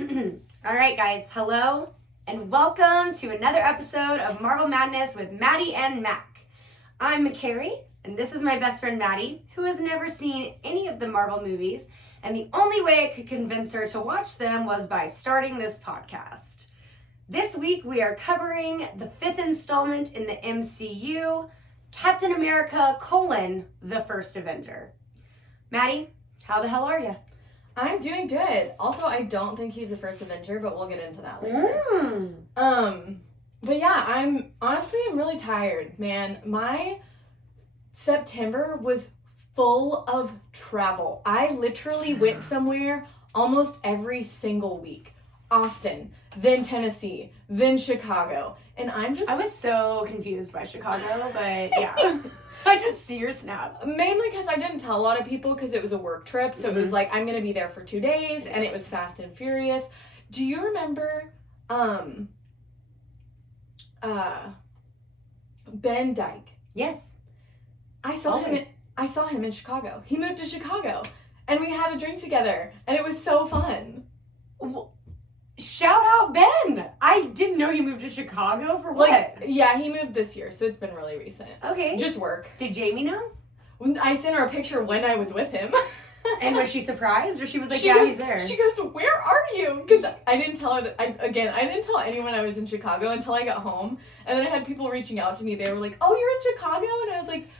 All right, guys, hello and welcome to another episode of Marvel Madness with Maddie and Mac. I'm McCary, and this is my best friend Maddie, who has never seen any of the Marvel movies, and the only way I could convince her to watch them was by starting this podcast. This week we are covering the fifth installment in the MCU, Captain America: The First Avenger. Maddie, how the hell are you? I'm doing good. Also, I don't think he's the first Avenger, but we'll get into that later. But yeah, I'm really tired, man. My September was full of travel. I literally went somewhere almost every single week. Austin, then Tennessee, then Chicago. And I was so confused by Chicago, but yeah. I just see your snap. Mainly because I didn't tell a lot of people because it was a work trip. So it was like, I'm going to be there for 2 days, and it was fast and furious. Do you remember Ben Dyke? Yes. I saw him in Chicago. He moved to Chicago, and we had a drink together, and it was so fun. Shout out Ben! I didn't know he moved to Chicago for what? Yeah, he moved this year, so it's been really recent. Okay. Just work. Did Jamie know? I sent her a picture when I was with him. And was she surprised, or she was like, he's there? She goes, where are you? Because I didn't tell her that, I didn't tell anyone I was in Chicago until I got home. And then I had people reaching out to me. They were like, oh, you're in Chicago? And I was like,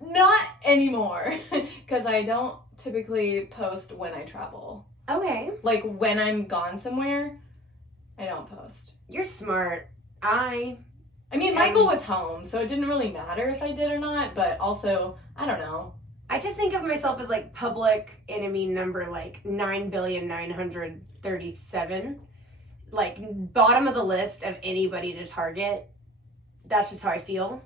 not anymore. Because I don't typically post when I travel. Okay. Like, when I'm gone somewhere, I don't post. You're smart. Michael was home, so it didn't really matter if I did or not, but also, I don't know. I just think of myself as like public enemy number like 9,937. Like bottom of the list of anybody to target. That's just how I feel.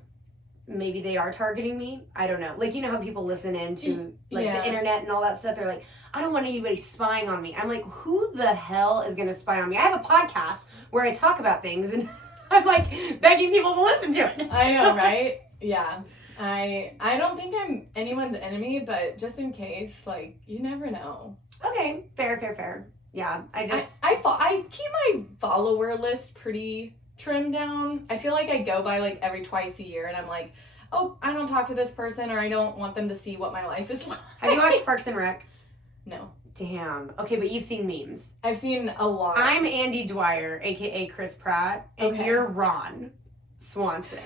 Maybe they are targeting me. I don't know. Like, you know how people listen into like the internet and all that stuff? They're like, I don't want anybody spying on me. I'm like, who the hell is going to spy on me? I have a podcast where I talk about things and I'm like begging people to listen to it. I know, right? Yeah. I don't think I'm anyone's enemy, but just in case, like, you never know. Okay. Fair. Yeah. I keep my follower list pretty trimmed down. I feel like I go by like every twice a year and I'm like, oh, I don't talk to this person, or I don't want them to see what my life is like. Have you watched Parks and Rec? No. Damn. Okay, but you've seen memes. I've seen a lot. I'm Andy Dwyer, aka Chris Pratt, and you're Ron Swanson.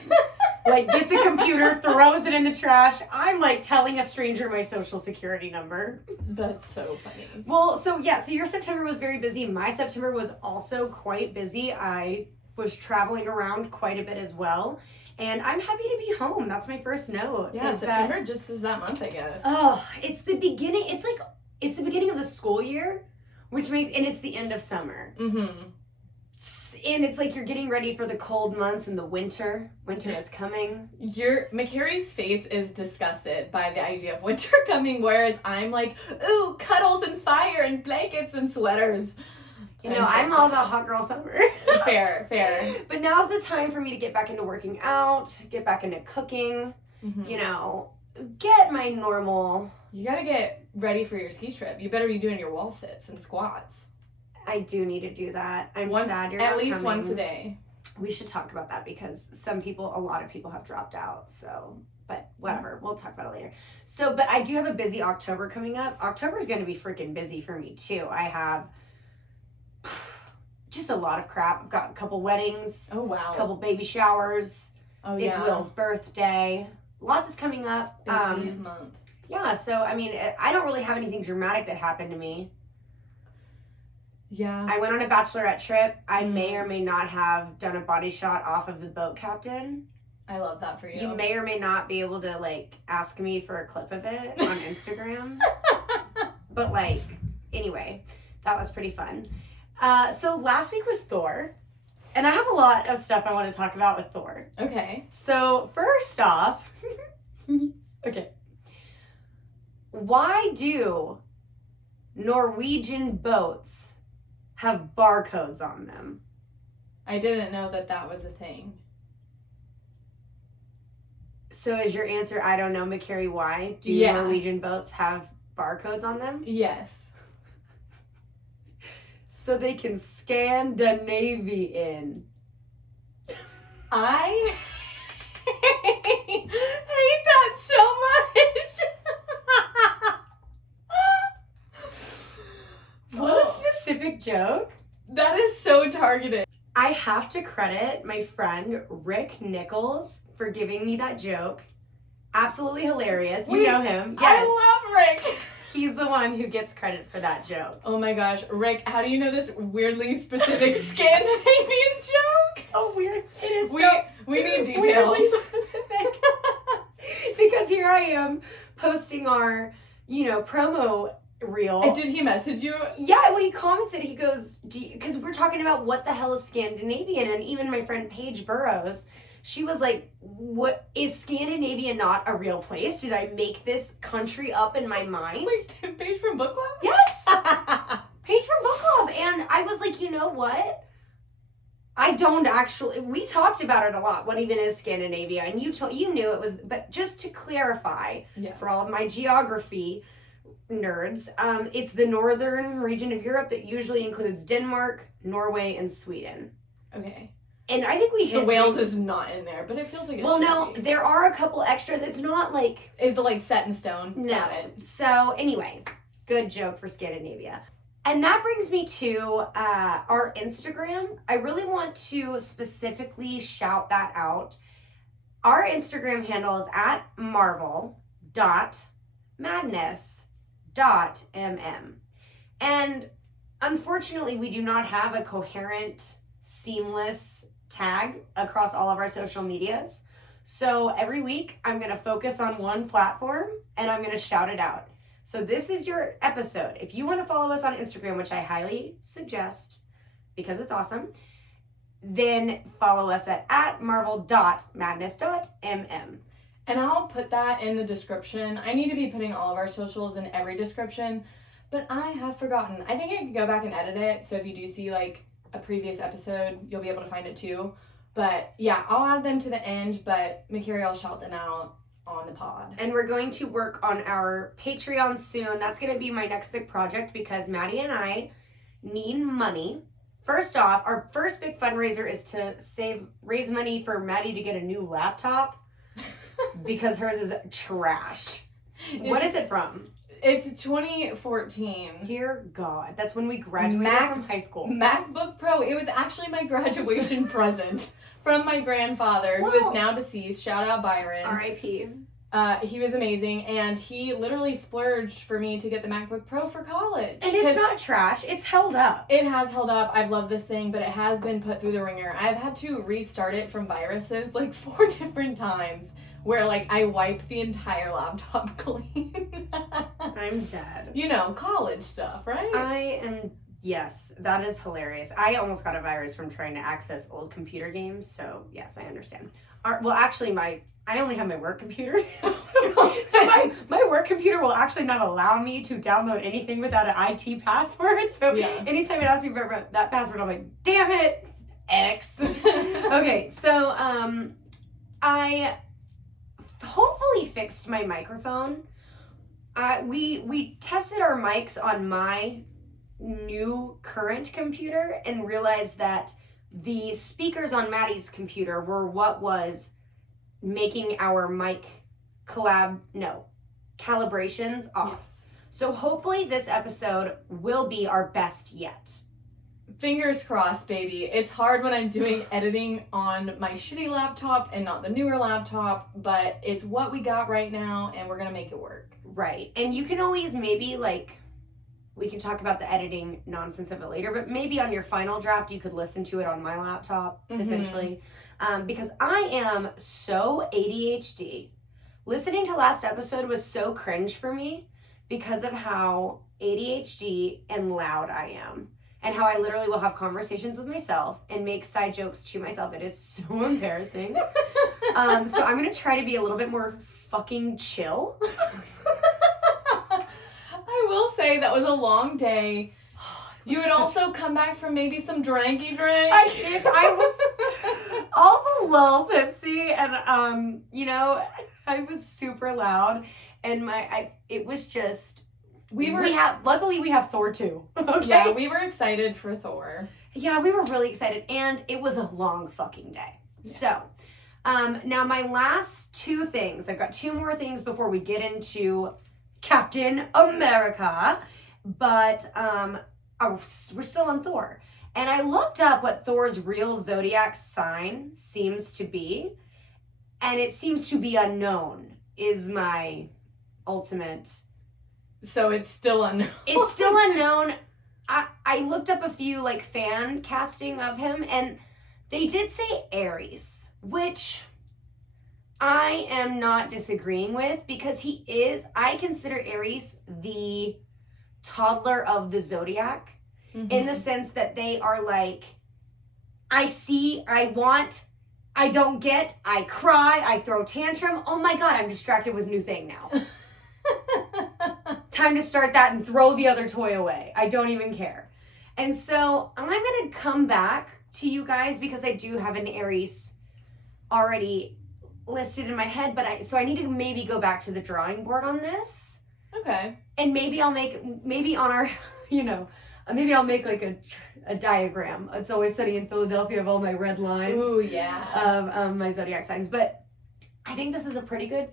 Like, gets a computer, throws it in the trash. I'm like telling a stranger my social security number. That's so funny. Well, so your September was very busy. My September was also quite busy. I was traveling around quite a bit as well. And I'm happy to be home. That's my first note. Yeah, September just is that month, I guess. Oh, it's the beginning. It's the beginning of the school year, and it's the end of summer. Mm-hmm. And it's like you're getting ready for the cold months and the winter. Winter is coming. McCary's face is disgusted by the idea of winter coming, whereas I'm like, ooh, cuddles and fire and blankets and sweaters. You know, I'm all about hot girl summer. Fair. But now's the time for me to get back into working out, get back into cooking, you know, get my normal... You gotta get ready for your ski trip. You better be doing your wall sits and squats. I do need to do that. I'm sad you're not coming. At least once a day. We should talk about that because a lot of people have dropped out, so... But whatever, we'll talk about it later. So, but I do have a busy October coming up. October's gonna be freaking busy for me, too. I have... just a lot of crap. I've got a couple weddings. Oh, wow. A couple baby showers. Oh, yeah. It's Will's birthday. Lots is coming up. Busy month. Yeah, so, I don't really have anything dramatic that happened to me. Yeah. I went on a bachelorette trip. I may or may not have done a body shot off of the boat captain. I love that for you. You may or may not be able to, ask me for a clip of it on Instagram. But, anyway, that was pretty fun. So last week was Thor, and I have a lot of stuff I want to talk about with Thor. Okay. So first off, okay. Why do Norwegian boats have barcodes on them? I didn't know that was a thing. So is your answer, I don't know, McCary, why? Do Norwegian boats have barcodes on them? Yes. so they can Scandinavian. I hate that so much. What a specific joke. That is so targeted. I have to credit my friend Rick Nichols for giving me that joke. Absolutely hilarious. You know him. Yes. I love Rick. He's the one who gets credit for that joke. Oh my gosh, Rick, how do you know this weirdly specific Scandinavian joke? Oh, weird. It is We need details. weirdly specific. Because here I am posting our, promo reel. And did he message you? Yeah, well, he commented. He goes, because we're talking about what the hell is Scandinavian, and even my friend Paige Burrows, she was like, "What is Scandinavia? Not a real place? Did I make this country up in my mind?" Wait, Paige from Book Club? Yes, Paige from Book Club, and I was like, you know what? I don't actually. We talked about it a lot. What even is Scandinavia? And you knew it was, but just to clarify, for all of my geography nerds, it's the northern region of Europe that usually includes Denmark, Norway, and Sweden. Okay. And I think we hit. So Wales is not in there, but it feels like it should no, be. there are a couple extras. It's not like It's like set in stone. no. Got it. So anyway, good joke for Scandinavia. And that brings me to our Instagram. I really want to specifically shout that out. Our Instagram handle is at marvel.madness.mm. And unfortunately, we do not have a coherent, seamless tag across all of our social medias. So every week, I'm going to focus on one platform and I'm going to shout it out. So this is your episode. If you want to follow us on Instagram, which I highly suggest because it's awesome, then follow us at marvel.madness.mm. And I'll put that in the description. I need to be putting all of our socials in every description, but I have forgotten. I think I can go back and edit it, so if you do see like a previous episode, you'll be able to find it too. But yeah, I'll add them to the end, but McCary, I'll shout them out on the pod. And we're going to work on our Patreon soon. That's going to be my next big project because Maddie and I need money. First off, our first big fundraiser is to raise money for Maddie to get a new laptop because hers is trash. What is it from? It's 2014. Dear God, that's when we graduated from high school. MacBook Pro. It was actually my graduation present from my grandfather, who is now deceased. Shout out Byron. R.I.P. He was amazing, and he literally splurged for me to get the MacBook Pro for college. And it's not trash. It's held up. It has held up. I've loved this thing, but it has been put through the ringer. I've had to restart it from viruses like 4 different times, where like I wipe the entire laptop clean. I'm dead. College stuff, right? Yes, that is hilarious. I almost got a virus from trying to access old computer games, so yes, I understand. Actually, I only have my work computer. so my work computer will actually not allow me to download anything without an IT password. So anytime it asks me for that password, I'm like, damn it, X. Okay, so I hopefully fixed my microphone. We tested our mics on my new current computer and realized that the speakers on Maddie's computer were what was making our mic calibrations off. Yes. So hopefully this episode will be our best yet. Fingers crossed, baby. It's hard when I'm doing editing on my shitty laptop and not the newer laptop, but it's what we got right now and we're gonna make it work. Right. And you can always maybe we can talk about the editing nonsense of it later, but maybe on your final draft, you could listen to it on my laptop, potentially. Because I am so ADHD. Listening to last episode was so cringe for me because of how ADHD and loud I am. And how I literally will have conversations with myself and make side jokes to myself. It is so embarrassing. So I'm going to try to be a little bit more fucking chill. I will say that was a long day. You would also come back from maybe some dranky drink. I was also a little tipsy and, I was super loud and it was just, luckily we have Thor too. Okay. Yeah, we were excited for Thor. Yeah, we were really excited, and it was a long fucking day. Yeah. So, now my last two things. I've got two more things before we get into Captain America, but we're still on Thor. And I looked up what Thor's real zodiac sign seems to be, and it seems to be unknown, is my ultimate. So it's still unknown. It's still unknown. I looked up a few like fan casting of him, and they did say Aries, which I am not disagreeing with, because I consider Aries the toddler of the zodiac, in the sense that they are like, I see, I want, I don't get, I cry, I throw tantrum. Oh my God, I'm distracted with new thing now. Time to start that and throw the other toy away. I don't even care. And so I'm going to come back to you guys, because I do have an Aries already listed in my head, but so I need to maybe go back to the drawing board on this. Okay. And maybe I'll make like a diagram. It's Always Sunny in Philadelphia of all my red lines. Ooh, yeah. Of my zodiac signs. But I think this is a pretty good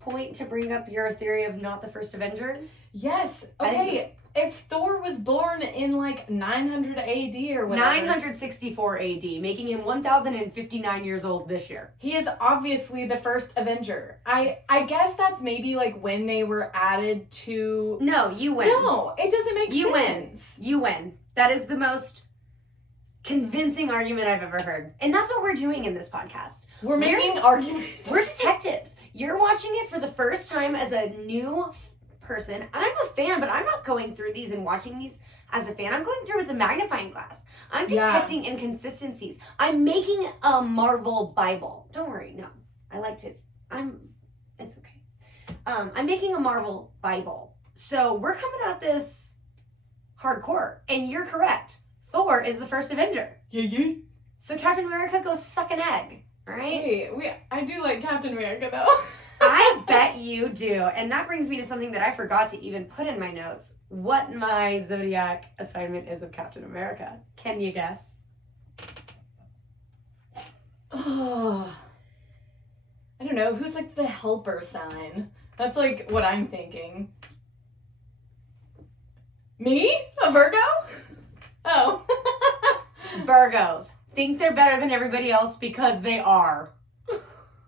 point to bring up your theory of not the first Avenger. Yes. Okay. If Thor was born in like 900 AD or whatever. 964 AD, making him 1,059 years old this year. He is obviously the first Avenger. I guess that's maybe like when they were added to... No, you win. No, it doesn't make sense. You win. That is the most convincing argument I've ever heard. And that's what we're doing in this podcast. We're making arguments. We're detectives. You're watching it for the first time as a new person. I'm a fan, but I'm not going through these and watching these as a fan. I'm going through with a magnifying glass. I'm detecting inconsistencies. I'm making a Marvel Bible. Don't worry, no. It's okay. I'm making a Marvel Bible. So we're coming at this hardcore. And you're correct. Thor is the first Avenger. Yeah. So Captain America goes suck an egg, right? Wait, I do like Captain America though. I bet you do. And that brings me to something that I forgot to even put in my notes. What my zodiac assignment is of Captain America. Can you guess? Oh, I don't know. Who's like the helper sign? That's like what I'm thinking. Me? A Virgo? Oh. Virgos. Think they're better than everybody else because they are.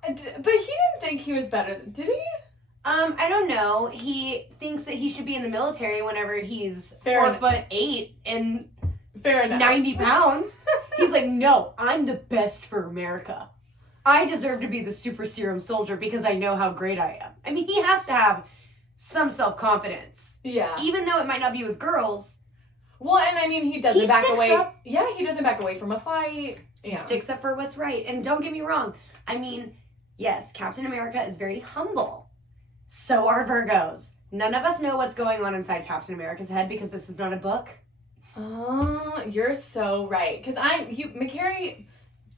But he didn't think he was better, did he? I don't know. He thinks that he should be in the military whenever he's Fair 4'8" and Fair enough. 90 pounds. He's like, no, I'm the best for America. I deserve to be the super serum soldier because I know how great I am. I mean, he has to have some self-confidence. Yeah. Even though it might not be with girls. Well, and I mean, he doesn't back away. Up. Yeah, he doesn't back away from a fight. He sticks up for what's right. And don't get me wrong. I mean, yes, Captain America is very humble. So are Virgos. None of us know what's going on inside Captain America's head because this is not a book. Oh, you're so right. Because McCary,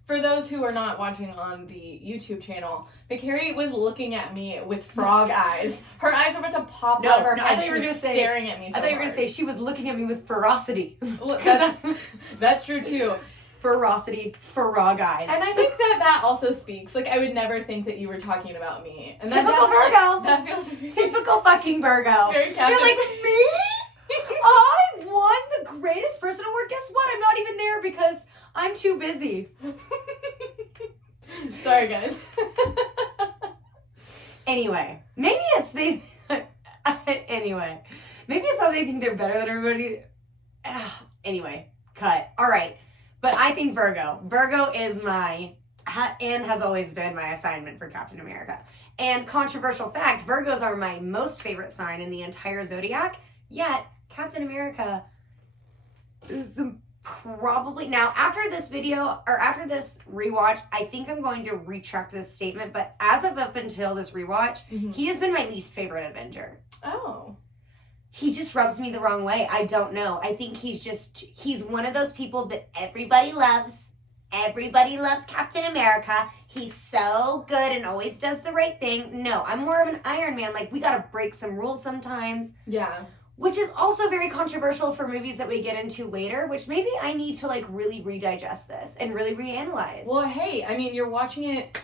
for those who are not watching on the YouTube channel, McCary was looking at me with frog eyes. Her eyes were about to pop out of her head. She was staring at me so I thought you were going to say she was looking at me with ferocity. That's true too. Ferocity, frog eyes. And I think that also speaks. Like, I would never think that you were talking about me. And typical Virgo. That feels very... Typical fucking Virgo. Very Captain. You're like, me? I won the greatest person award. Guess what? I'm not even there because I'm too busy. Sorry, guys. Anyway, maybe it's maybe it's not they think they're better than everybody. Anyway, cut. All right. But I think Virgo. Virgo is and has always been my assignment for Captain America. And controversial fact, Virgos are my most favorite sign in the entire zodiac, yet Captain America is probably... Now, after this video, or after this rewatch, I think I'm going to retract this statement, but as of up until this rewatch, he has been my least favorite Avenger. Oh. He just rubs me the wrong way. I don't know. I think he's one of those people that everybody loves. Everybody loves Captain America. He's so good and always does the right thing. No, I'm more of an Iron Man. Like, we gotta break some rules sometimes. Yeah. which is also very controversial for movies that we get into later, which maybe I need to like really redigest this and really reanalyze. Well, hey, I mean, you're watching it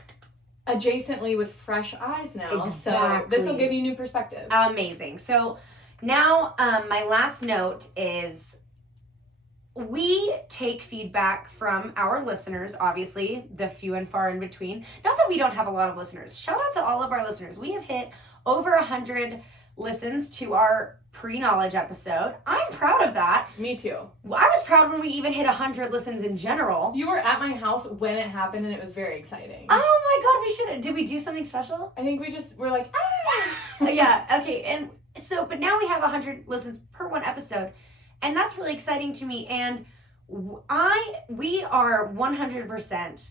adjacently with fresh eyes now. Exactly. So this will give you new perspective. Amazing. So now my last note is we take feedback from our listeners, obviously, the few and far in between. Not that we don't have a lot of listeners. Shout out to all of our listeners. We have hit over 100 listens to our pre-knowledge episode. I'm proud of that. Me too. I was proud when we even hit 100 listens in general. You were at my house when it happened, and it was very exciting. Oh my God, did we do something special? I think we just were like, ah! Yeah, okay. And so, but now we have 100 listens per one episode. And that's really exciting to me. And we are 100%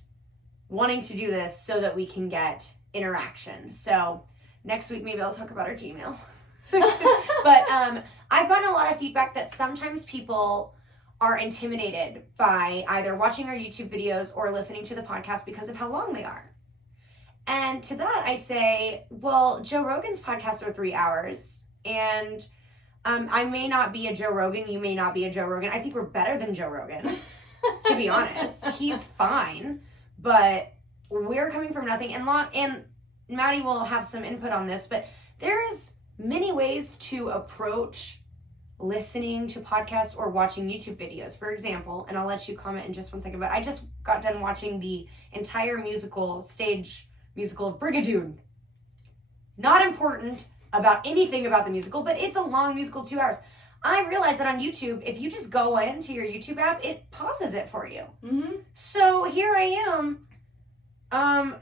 wanting to do this so that we can get interaction. So next week, maybe I'll talk about our Gmail. But I've gotten a lot of feedback that sometimes people are intimidated by either watching our YouTube videos or listening to the podcast because of how long they are. And to that, I say, well, Joe Rogan's podcasts are 3 hours. And I may not be a Joe Rogan. You may not be a Joe Rogan. I think we're better than Joe Rogan, to be honest. He's fine, but we're coming from nothing. And Maddie will have some input on this, but there's many ways to approach listening to podcasts or watching YouTube videos. For example, and I'll let you comment in just 1 second, but I just got done watching the entire stage musical of Brigadoon. Not important about anything about the musical, but it's a long musical, 2 hours. I realized that on YouTube, if you just go into your YouTube app, it pauses it for you. Mm-hmm. So here I am.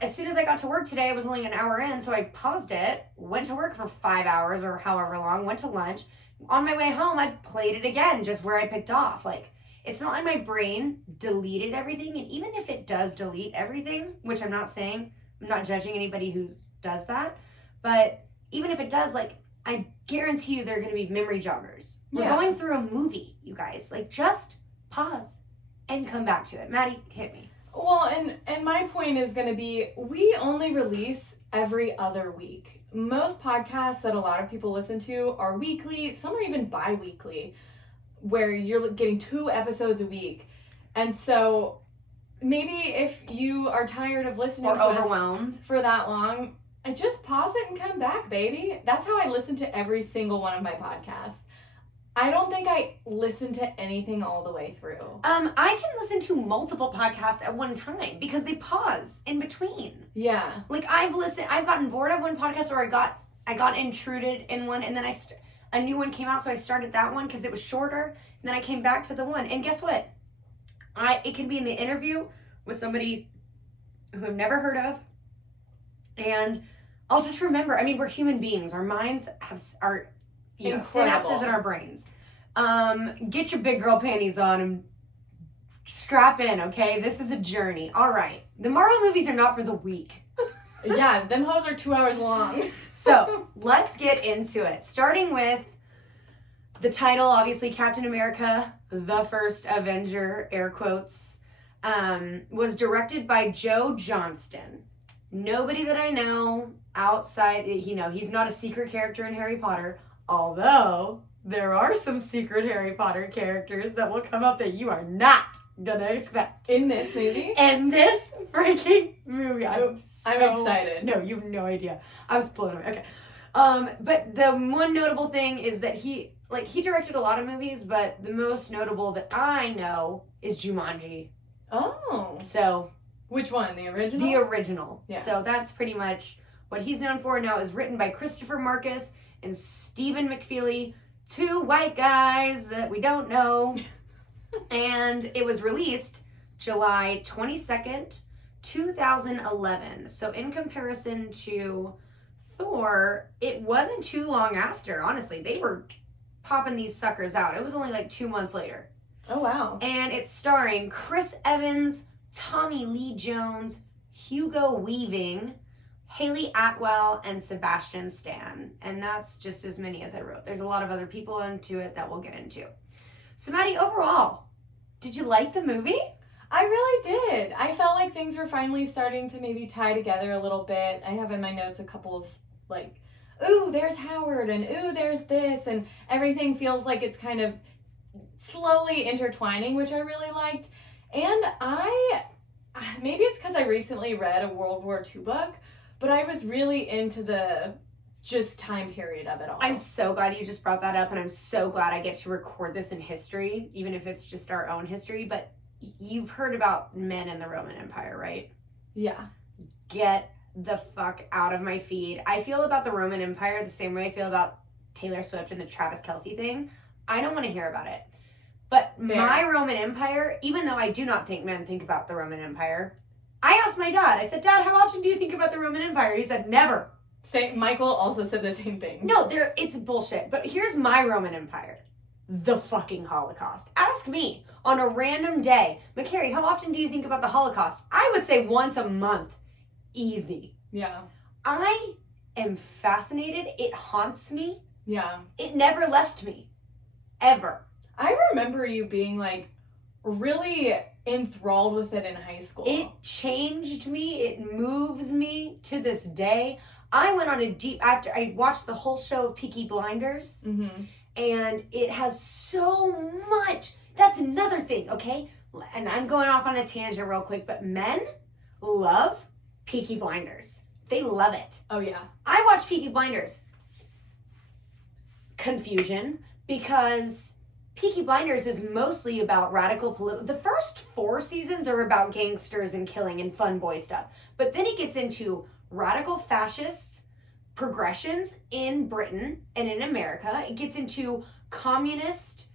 As soon as I got to work today, it was only an hour in, so I paused it, went to work for 5 hours or however long, went to lunch. On my way home, I played it again, just where I picked off. Like, it's not like my brain deleted everything, and even if it does delete everything, which I'm not saying, I'm not judging anybody who does that, but even if it does, like, I guarantee you there are going to be memory joggers. We're going through a movie, you guys. Like, just pause and come back to it. Maddie, hit me. Well, and my point is going to be, we only release every other week. Most podcasts that a lot of people listen to are weekly, some are even bi-weekly, where you're getting 2 episodes a week. And so maybe if you are tired of listening or to overwhelmed us for that long, I just pause it and come back, baby. That's how I listen to every single one of my podcasts. I don't think I listen to anything all the way through. I can listen to multiple podcasts at one time because they pause in between. Yeah. Like I've gotten bored of one podcast, or I got intruded in one, and then a new one came out, so I started that one because it was shorter, and then I came back to the one. And guess what? It can be in the interview with somebody who I've never heard of, and I'll just remember. I mean, we're human beings. Our minds are synapses in our brains. Get your big girl panties on and strap in, okay? This is a journey. All right. The Marvel movies are not for the weak. Yeah, them hoes are 2 hours long. So let's get into it. Starting with the title, obviously, Captain America, the first Avenger, air quotes, was directed by Joe Johnston. Nobody that I know outside, he's not a secret character in Harry Potter, although there are some secret Harry Potter characters that will come up that you are not gonna expect. In this movie? In this freaking movie. I'm excited. No, you have no idea. I was blown away. Okay. But the one notable thing is that he directed a lot of movies, but the most notable that I know is Jumanji. Oh. So. Which one? The original? The original. Yeah. So that's pretty much what he's known for. Now is written by Christopher Marcus and Stephen McFeely, 2 white guys that we don't know. And it was released July 22nd, 2011. So in comparison to Thor, it wasn't too long after. Honestly, they were popping these suckers out. It was only like 2 months later. Oh, wow. And it's starring Chris Evans, Tommy Lee Jones, Hugo Weaving, Haley Atwell, and Sebastian Stan. And that's just as many as I wrote. There's a lot of other people into it that we'll get into. So Maddie, overall, did you like the movie? I really did. I felt like things were finally starting to maybe tie together a little bit. I have in my notes a couple of ooh, there's Howard, and ooh, there's this, and everything feels like it's kind of slowly intertwining, which I really liked. And maybe it's because I recently read a World War II book, but I was really into the just time period of it all. I'm so glad you just brought that up, and I'm so glad I get to record this in history, even if it's just our own history. But you've heard about men in the Roman Empire, right? Yeah. Get the fuck out of my feed. I feel about the Roman Empire the same way I feel about Taylor Swift and the Travis Kelce thing. I don't want to hear about it. But Fair. My Roman Empire, even though I do not think men think about the Roman Empire, I asked my dad, I said, Dad, how often do you think about the Roman Empire? He said, never. Michael also said the same thing. No, it's bullshit. But here's my Roman Empire. The fucking Holocaust. Ask me on a random day, McCary, how often do you think about the Holocaust? I would say once a month. Easy. Yeah. I am fascinated. It haunts me. Yeah. It never left me. Ever. I remember you being like really enthralled with it in high school. It changed me. It moves me to this day. I went on after I watched the whole show of Peaky Blinders, and it has so much. That's another thing, okay? And I'm going off on a tangent real quick, but men love Peaky Blinders. They love it. Oh, yeah. I watched Peaky Blinders. Confusion, because Peaky Blinders is mostly about radical political. The first 4 seasons are about gangsters and killing and fun boy stuff. But then it gets into radical fascist progressions in Britain and in America. It gets into communist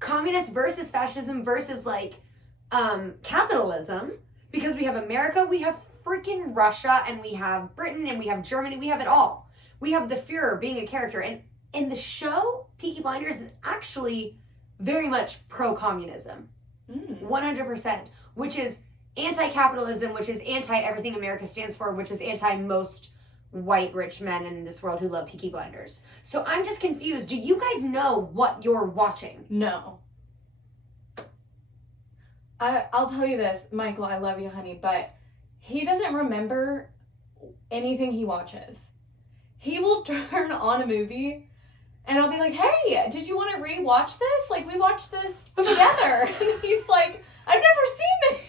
versus fascism versus like capitalism, because we have America, we have freaking Russia, and we have Britain, and we have Germany. We have it all. We have the Führer being a character, and in the show Peaky Blinders is actually very much pro-communism. 100%, which is anti-capitalism, which is anti-everything America stands for, which is anti-most white rich men in this world who love Peaky Blinders. So I'm just confused. Do you guys know what you're watching? No. I'll tell you this, Michael, I love you, honey, but he doesn't remember anything he watches. He will turn on a movie and I'll be like, hey, did you want to re-watch this? Like, we watched this together. And he's like, I've never seen this.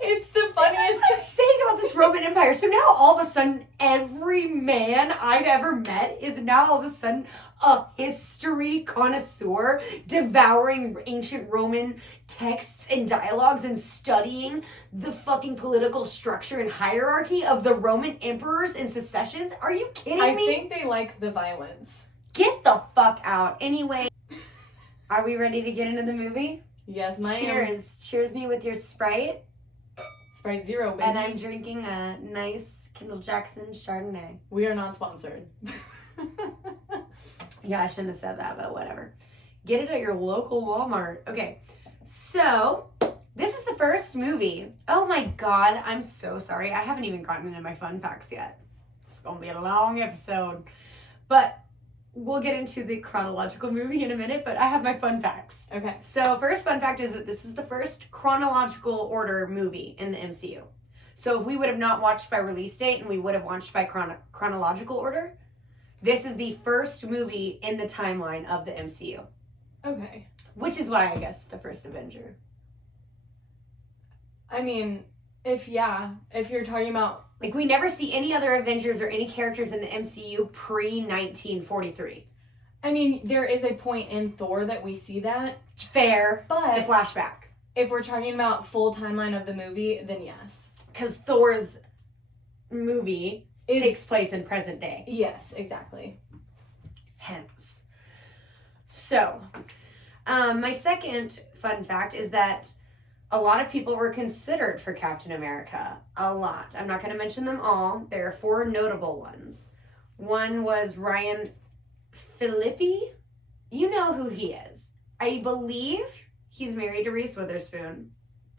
It's the funniest. This is what I'm saying about this Roman Empire. So now all of a sudden, every man I've ever met is now all of a sudden a history connoisseur, devouring ancient Roman texts and dialogues and studying the fucking political structure and hierarchy of the Roman emperors and successions. Are you kidding me? I think they like the violence. Get the fuck out. Anyway, are we ready to get into the movie? Yes, ma'am. Cheers. Cheers me with your Sprite. Sprite Zero, baby. And I'm drinking a nice Kendall Jackson Chardonnay. We are not sponsored. Yeah, I shouldn't have said that, but whatever. Get it at your local Walmart. Okay, so this is the first movie. Oh my God, I'm so sorry. I haven't even gotten into my fun facts yet. It's going to be a long episode. But we'll get into the chronological movie in a minute, but I have my fun facts. Okay. So first fun fact is that this is the first chronological order movie in the MCU. So if we would have not watched by release date and we would have watched by chronological order, this is the first movie in the timeline of the MCU. Okay. Which is why I guess the first Avenger. I mean, if you're talking about... Like, we never see any other Avengers or any characters in the MCU pre-1943. I mean, there is a point in Thor that we see that. Fair. But... the flashback. If we're talking about full timeline of the movie, then yes. Because Thor's movie takes place in present day. Yes, exactly. Hence. So, my second fun fact is that a lot of people were considered for Captain America. A lot. I'm not going to mention them all. There are 4 notable ones. One was Ryan Phillippe. You know who he is. I believe he's married to Reese Witherspoon.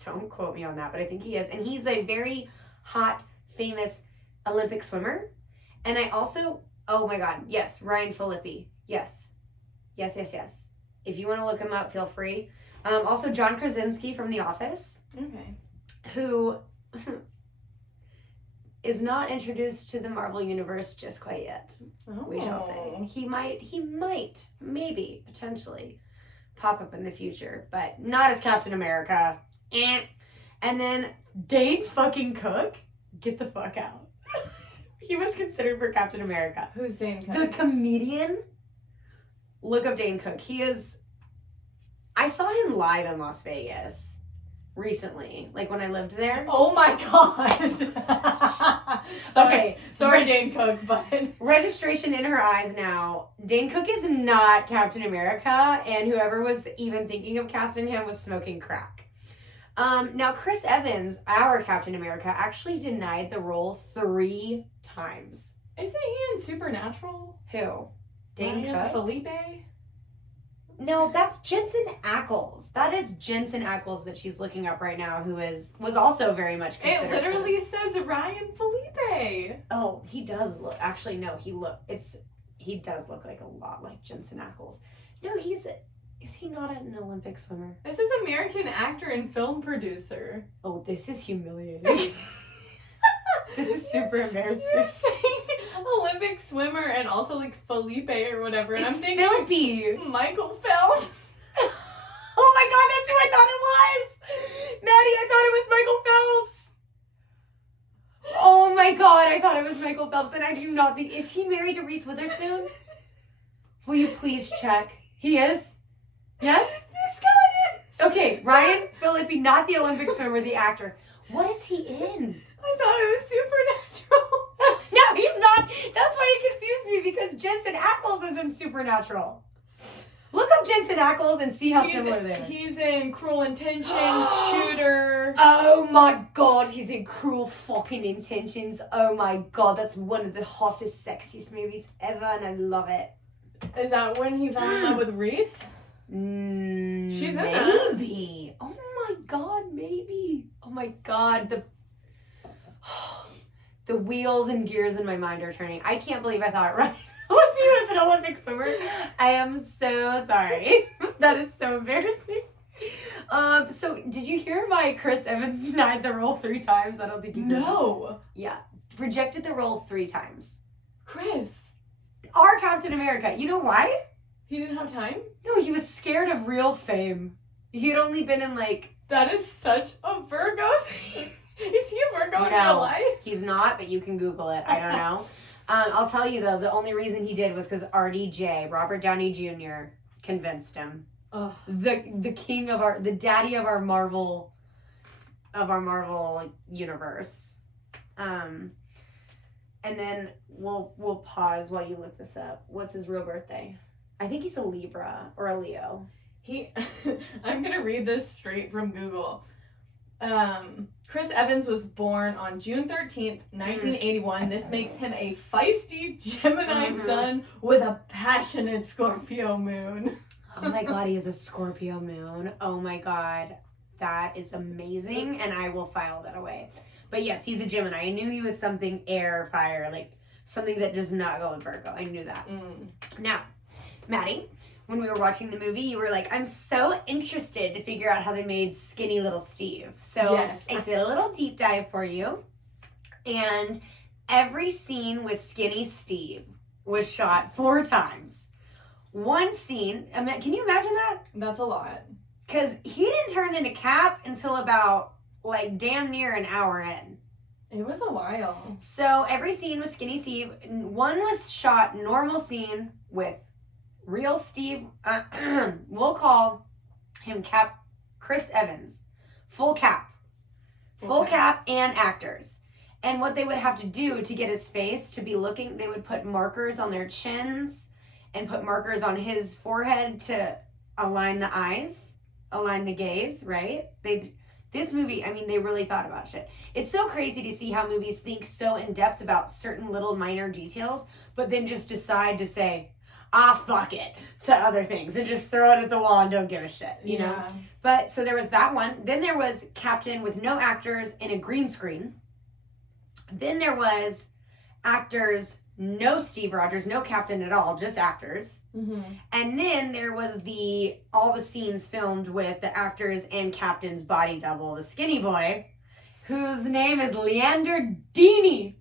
Don't quote me on that, but I think he is. And he's a very hot, famous Olympic swimmer. And I also, oh my God, yes, Ryan Phillippe. Yes. Yes. If you want to look him up, feel free. Also, John Krasinski from The Office. Okay. Who is not introduced to the Marvel Universe just quite yet. Oh. We shall say. He might, maybe, potentially pop up in the future, but not as Captain America. And then Dane fucking Cook, get the fuck out. He was considered for Captain America. Who's Dane Cook? The comedian. Look up Dane Cook. I saw him live in Las Vegas recently, like when I lived there. Oh my god. Okay, sorry Dane Cook, but registration in her eyes now. Dane Cook is not Captain America, and whoever was even thinking of casting him was smoking crack. Now Chris Evans, our Captain America, actually denied the role 3 times. Isn't he in Supernatural? Who? Dane Cook? Felipe? No, that's Jensen Ackles. That is Jensen Ackles that she's looking up right now, who was also very much considered. It literally says Ryan Felipe. Oh, he does look. Actually, no, he does look like a lot like Jensen Ackles. No, is he not an Olympic swimmer? This is American actor and film producer. Oh, this is humiliating. This is super embarrassing. You're saying Olympic swimmer and also like Felipe or whatever, and It's I'm thinking Philippi. Michael Phelps. Oh my god, that's who I thought it was! Maddie, I thought it was Michael Phelps! Oh my god, I thought it was Michael Phelps, and I do not think... Is he married to Reese Witherspoon? Will you please check? He is? Yes? This guy is. Okay, Ryan Philippi, not the Olympic swimmer, the actor. What is he in? I thought it was Supernatural. No, he's not. That's why it confused me, because Jensen Ackles is in Supernatural. Look up Jensen Ackles and see how similar they are. He's in Cruel Intentions, Shooter. Oh my god, he's in Cruel fucking Intentions. Oh my god, that's one of the hottest, sexiest movies ever, and I love it. Is that when he fell in love with Reese? She's in that. Maybe. Oh my god, maybe. Oh my god, the wheels and gears in my mind are turning. I can't believe I thought Ryan Philippi was an Olympic swimmer. I am so sorry. That is so embarrassing. So did you hear why Chris Evans denied the role 3 times? I don't think you did. No. Yeah. Rejected the role 3 times. Chris. Our Captain America. You know why? He didn't have time? No, he was scared of real fame. He had only been in like... That is such a Virgo thing. Is he a Virgo in real life? He's not, but you can Google it. I don't know. I'll tell you though, the only reason he did was because RDJ, Robert Downey Jr., convinced him. Ugh. The king of the daddy of our Marvel universe. And then we'll pause while you look this up. What's his real birthday? I think he's a Libra or a Leo. I'm gonna read this straight from Google. Chris Evans was born on June 13th, 1981. This makes him a feisty Gemini sun with a passionate Scorpio moon. Oh my god, he has a Scorpio moon. Oh my god. That is amazing, and I will file that away. But yes, he's a Gemini. I knew he was something air, fire, like something that does not go with Virgo. I knew that. Now, Maddie, when we were watching the movie, you were like, I'm so interested to figure out how they made skinny little Steve. So yes. I did a little deep dive for you. And every scene with skinny Steve was shot 4 times. One scene, can you imagine that? That's a lot. Because he didn't turn into Cap until about, like, damn near an hour in. It was a while. So every scene with skinny Steve. One was shot normal scene with real Steve. We'll call him Chris Evans. Full cap. Full cap and actors. And what they would have to do to get his face to be looking, they would put markers on their chins and put markers on his forehead to align the eyes, align the gaze, right? This movie, I mean, they really thought about shit. It's so crazy to see how movies think so in depth about certain little minor details, but then just decide to say, fuck it, to other things and just throw it at the wall and don't give a shit, you know? But so there was that one. Then there was Captain with no actors and a green screen. Then there was actors, no Steve Rogers, no Captain at all, just actors. And then there was all the scenes filmed with the actors and Captain's body double, the skinny boy, whose name is Leander Dini.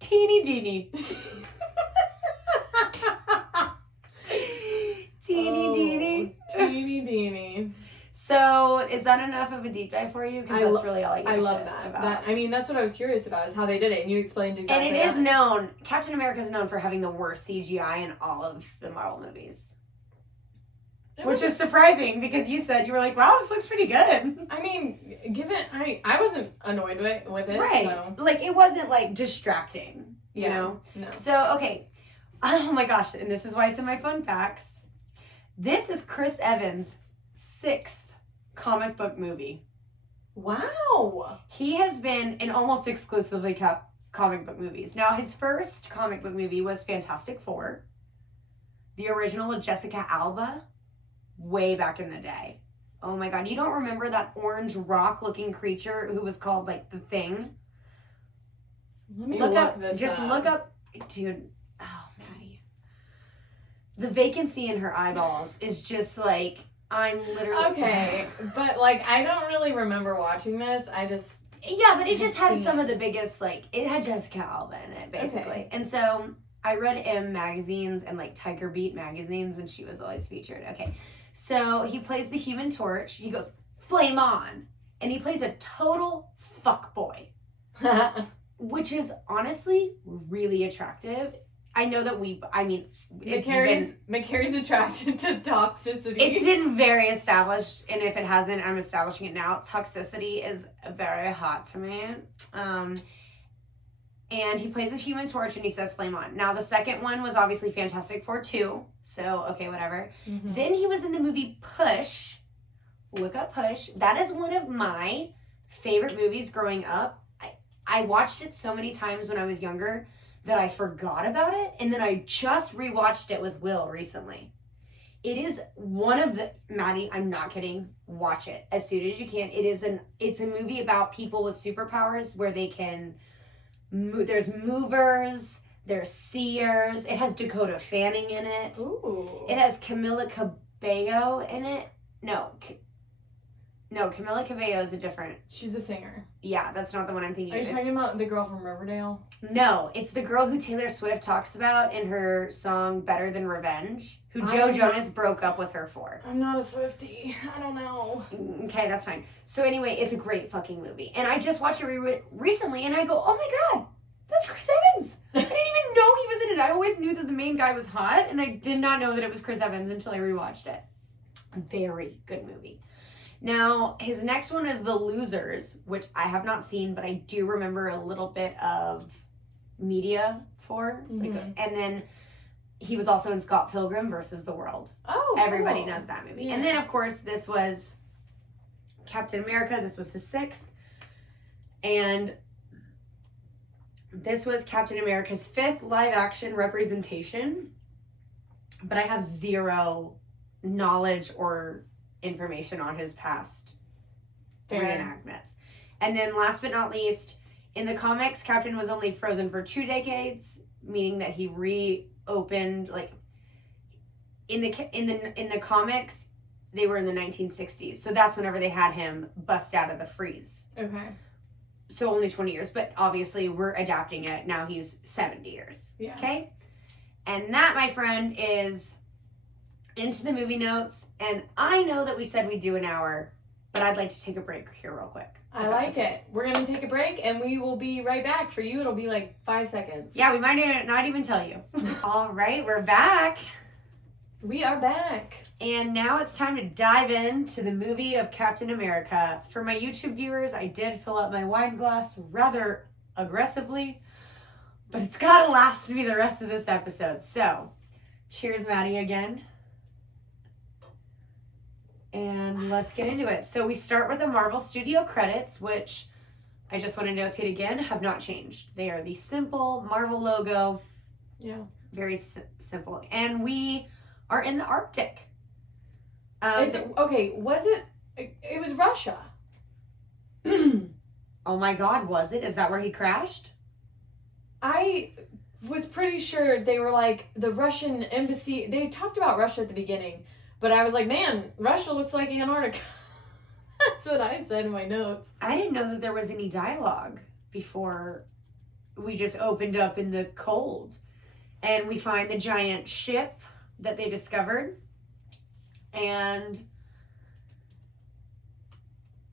Teeny Dini. Teeny Dini. Teeny Dini. So, is that enough of a deep dive for you? Because that's really all I give a love shit that. about. That's what I was curious about, is how they did it, and you explained exactly And it that. is known, Captain America is known for having the worst CGI in all of the Marvel movies. Which is surprising, because you said, you were like, wow, this looks pretty good. I mean, I wasn't annoyed with it. Right. So. Like, it wasn't, like, distracting, you know? No. So, okay. Oh my gosh, and this is why it's in my fun facts. This is Chris Evans' 6th comic book movie. Wow. He has been in almost exclusively comic book movies. Now, his first comic book movie was Fantastic Four. The original with Jessica Alba, way back in the day. Oh my god, you don't remember that orange rock-looking creature who was called, like, the Thing? Let me Look up, this just up. look up, dude. Oh, Maddie. The vacancy in her eyeballs is just like, I'm literally... Okay, but, like, I don't really remember watching this. I just... Yeah, but it just had seen some it. of the biggest, like, it had Jessica Alba in it, basically. Okay. And so, I read M magazines and, like, Tiger Beat magazines, and she was always featured. Okay. So, he plays the Human Torch. He goes, flame on! And he plays a total fuckboy. Which is, honestly, really attractive. I know that McCary's attracted to toxicity. It's been very established, and if it hasn't, I'm establishing it now. Toxicity is very hot to me. And he plays the Human Torch, and he says flame on. Now, the second one was obviously Fantastic Four 2, so, okay, whatever. Mm-hmm. Then he was in the movie Push. Look up Push. That is one of my favorite movies growing up. I watched it so many times when I was younger that I forgot about it, and then I just rewatched it with Will recently. It is one of the... Maddie, I'm not kidding. Watch it as soon as you can. It's a movie about people with superpowers where they can... There's movers, there's seers. It has Dakota Fanning in it. Ooh. It has Camila Cabello in it. No, Camila Cabello is a different... She's a singer. Yeah, that's not the one I'm thinking Are you of. talking about the girl from Riverdale? No, it's the girl who Taylor Swift talks about in her song Better Than Revenge, who Joe Jonas broke up with her for. I'm not a Swiftie. I don't know. Okay, that's fine. So anyway, it's a great fucking movie. And I just watched it recently, and I go, oh my god, that's Chris Evans! I didn't even know he was in it. I always knew that the main guy was hot, and I did not know that it was Chris Evans until I rewatched it. Very good movie. Now, his next one is The Losers, which I have not seen, but I do remember a little bit of media for. Mm-hmm. And then he was also in Scott Pilgrim versus the World. Oh, Everybody cool. knows that movie. Yeah. And then, of course, this was Captain America. This was his 6th. And this was Captain America's 5th live-action representation. But I have zero knowledge or information on his past reenactments. And then last but not least, in the comics, Captain was only frozen for 2 decades, meaning that he reopened, like, in the comics, they were in the 1960s. So that's whenever they had him bust out of the freeze. Okay. So only 20 years, but obviously we're adapting it. Now he's 70 years. Yeah. Okay? And that, my friend, is into the movie notes. And I know that we said we'd do an hour, but I'd like to take a break here real quick. I like it. We're going to take a break, and we will be right back. For you, it'll be like 5 seconds. Yeah, we might not even tell you. All right, we're back. We are back. And now it's time to dive into the movie of Captain America. For my YouTube viewers, I did fill up my wine glass rather aggressively, but it's got to last me the rest of this episode. So, cheers, Maddie, again. And let's get into it. So we start with the Marvel Studio credits, which I just want to notate again, have not changed. They are the simple Marvel logo. Yeah. Very simple. And we are in the Arctic. Okay, was it? It was Russia. Oh my god, was it? Is that where he crashed? I was pretty sure they were like the Russian embassy. They talked about Russia at the beginning, but I was like, man, Russia looks like Antarctica. That's what I said in my notes. I didn't know that there was any dialogue before we just opened up in the cold. And we find the giant ship that they discovered. And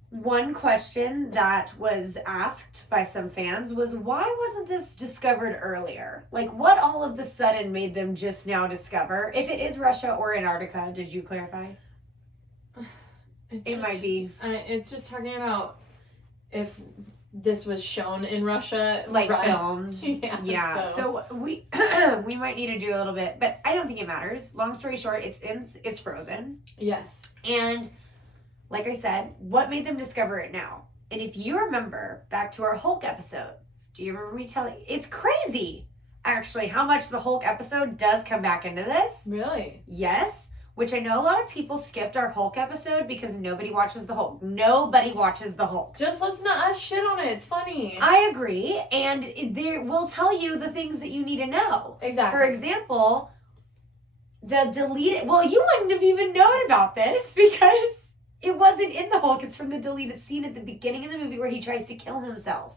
one question that was asked by some fans was, why wasn't this discovered earlier? Like, what all of a sudden made them just now discover? If it is Russia or Antarctica, did you clarify? Might be. It's just talking about if this was shown in Russia. Like filmed. Yeah. So we we might need to do a little bit, but I don't think it matters. Long story short, it's frozen. Yes. And like I said, what made them discover it now? And if you remember back to our Hulk episode, do you remember me telling? It's crazy, actually, how much the Hulk episode does come back into this. Really? Yes. Which I know a lot of people skipped our Hulk episode because nobody watches the Hulk. Nobody watches the Hulk. Just listen to us shit on it. It's funny. I agree. And we'll tell you the things that you need to know. Exactly. For example, the deleted... Well, you wouldn't have even known about this because it wasn't in the Hulk. It's from the deleted scene at the beginning of the movie where he tries to kill himself.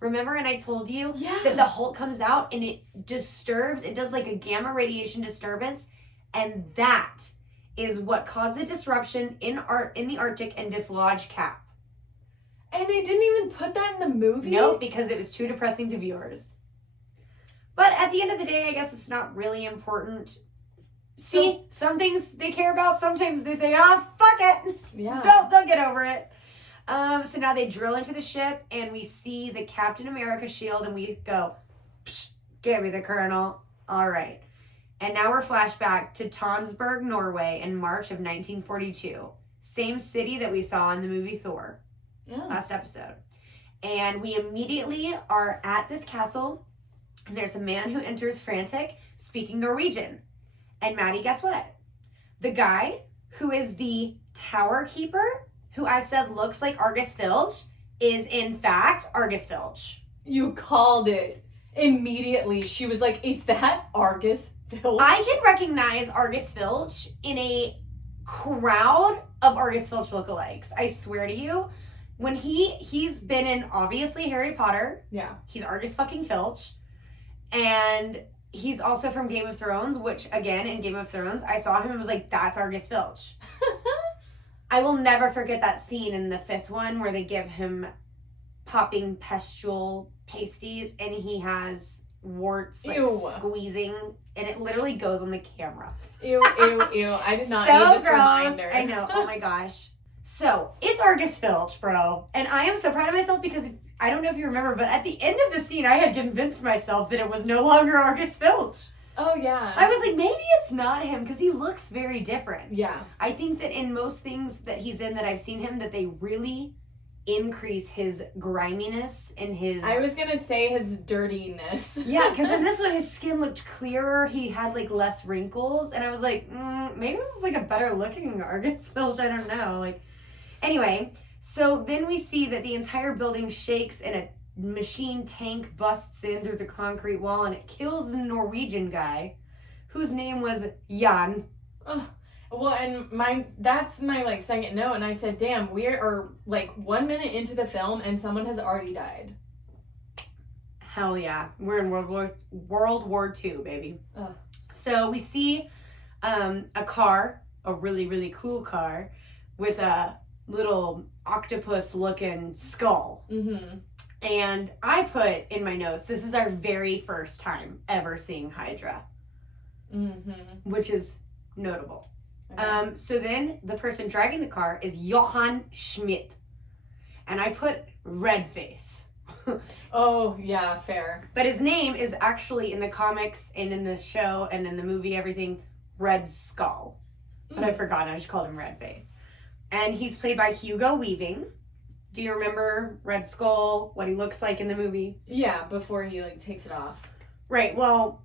Remember? And I told you that the Hulk comes out and it disturbs. It does like a gamma radiation disturbance. And that is what caused the disruption in the Arctic and dislodged Cap. And they didn't even put that in the movie? Nope, because it was too depressing to viewers. But at the end of the day, I guess it's not really important. See, some things they care about, sometimes they say, fuck it. Yeah. They'll get over it. So now they drill into the ship and we see the Captain America shield and we go, give me the Colonel. All right. And now we're flashback to Tonsberg, Norway in March of 1942. Same city that we saw in the movie Thor last episode. And we immediately are at this castle. And there's a man who enters frantic, speaking Norwegian. And Maddie, guess what? The guy who is the tower keeper, who I said looks like Argus Filch, is in fact Argus Filch. You called it. Immediately, she was like, is that Argus Filch? I can recognize Argus Filch in a crowd of Argus Filch lookalikes. I swear to you. When he's been in, obviously, Harry Potter. Yeah. He's Argus fucking Filch. And he's also from Game of Thrones, which, again, in Game of Thrones, I saw him and was like, that's Argus Filch. I will never forget that scene in the 5th one where they give him popping pustule pasties and he has warts like squeezing and it literally goes on the camera. Ew. I did not so need this gross. reminder. I know. Oh my gosh. So it's Argus Filch, bro. And I am so proud of myself because I don't know if you remember, but at the end of the scene I had convinced myself that it was no longer Argus Filch. Oh yeah. I was like, maybe it's not him because he looks very different. Yeah. I think that in most things that he's in that I've seen him that they really increase his griminess and his... I was gonna say his dirtiness. Yeah, because in this one his skin looked clearer. He had like less wrinkles, and I was like, maybe this is like a better looking Argus Filch. I don't know. Like, anyway, so then we see that the entire building shakes and a machine tank busts in through the concrete wall and it kills the Norwegian guy, whose name was Jan. Oh. Well, and that's my like second note, and I said, damn, we are like 1 minute into the film and someone has already died. Hell yeah. We're in World War II, baby. Ugh. So we see a car, a really, really cool car, with a little octopus looking skull. Mm-hmm. And I put in my notes, this is our very first time ever seeing Hydra. Mm-hmm. Which is notable. Okay. So then the person driving the car is Johann Schmidt. And I put Redface. Oh, yeah, fair. But his name is actually in the comics and in the show and in the movie, everything, Red Skull. But I forgot, I just called him Redface. And he's played by Hugo Weaving. Do you remember Red Skull, what he looks like in the movie? Yeah, before he like takes it off. Right, well,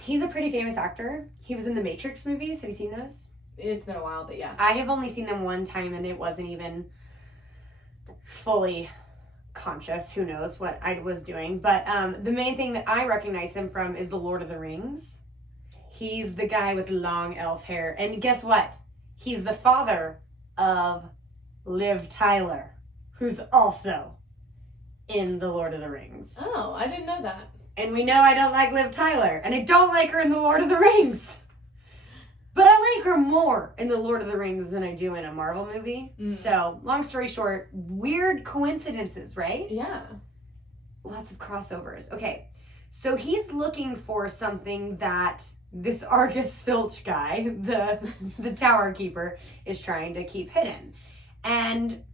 he's a pretty famous actor. He was in the Matrix movies. Have you seen those? It's been a while, but yeah. I have only seen them one time and it wasn't even fully conscious. Who knows what I was doing. But the main thing that I recognize him from is The Lord of the Rings. He's the guy with long elf hair. And guess what? He's the father of Liv Tyler, who's also in The Lord of the Rings. Oh, I didn't know that. And we know I don't like Liv Tyler, and I don't like her in The Lord of the Rings. But I like her more in The Lord of the Rings than I do in a Marvel movie. So, long story short, weird coincidences, right? Yeah. Lots of crossovers. Okay, so he's looking for something that this Argus Filch guy, the tower keeper, is trying to keep hidden. And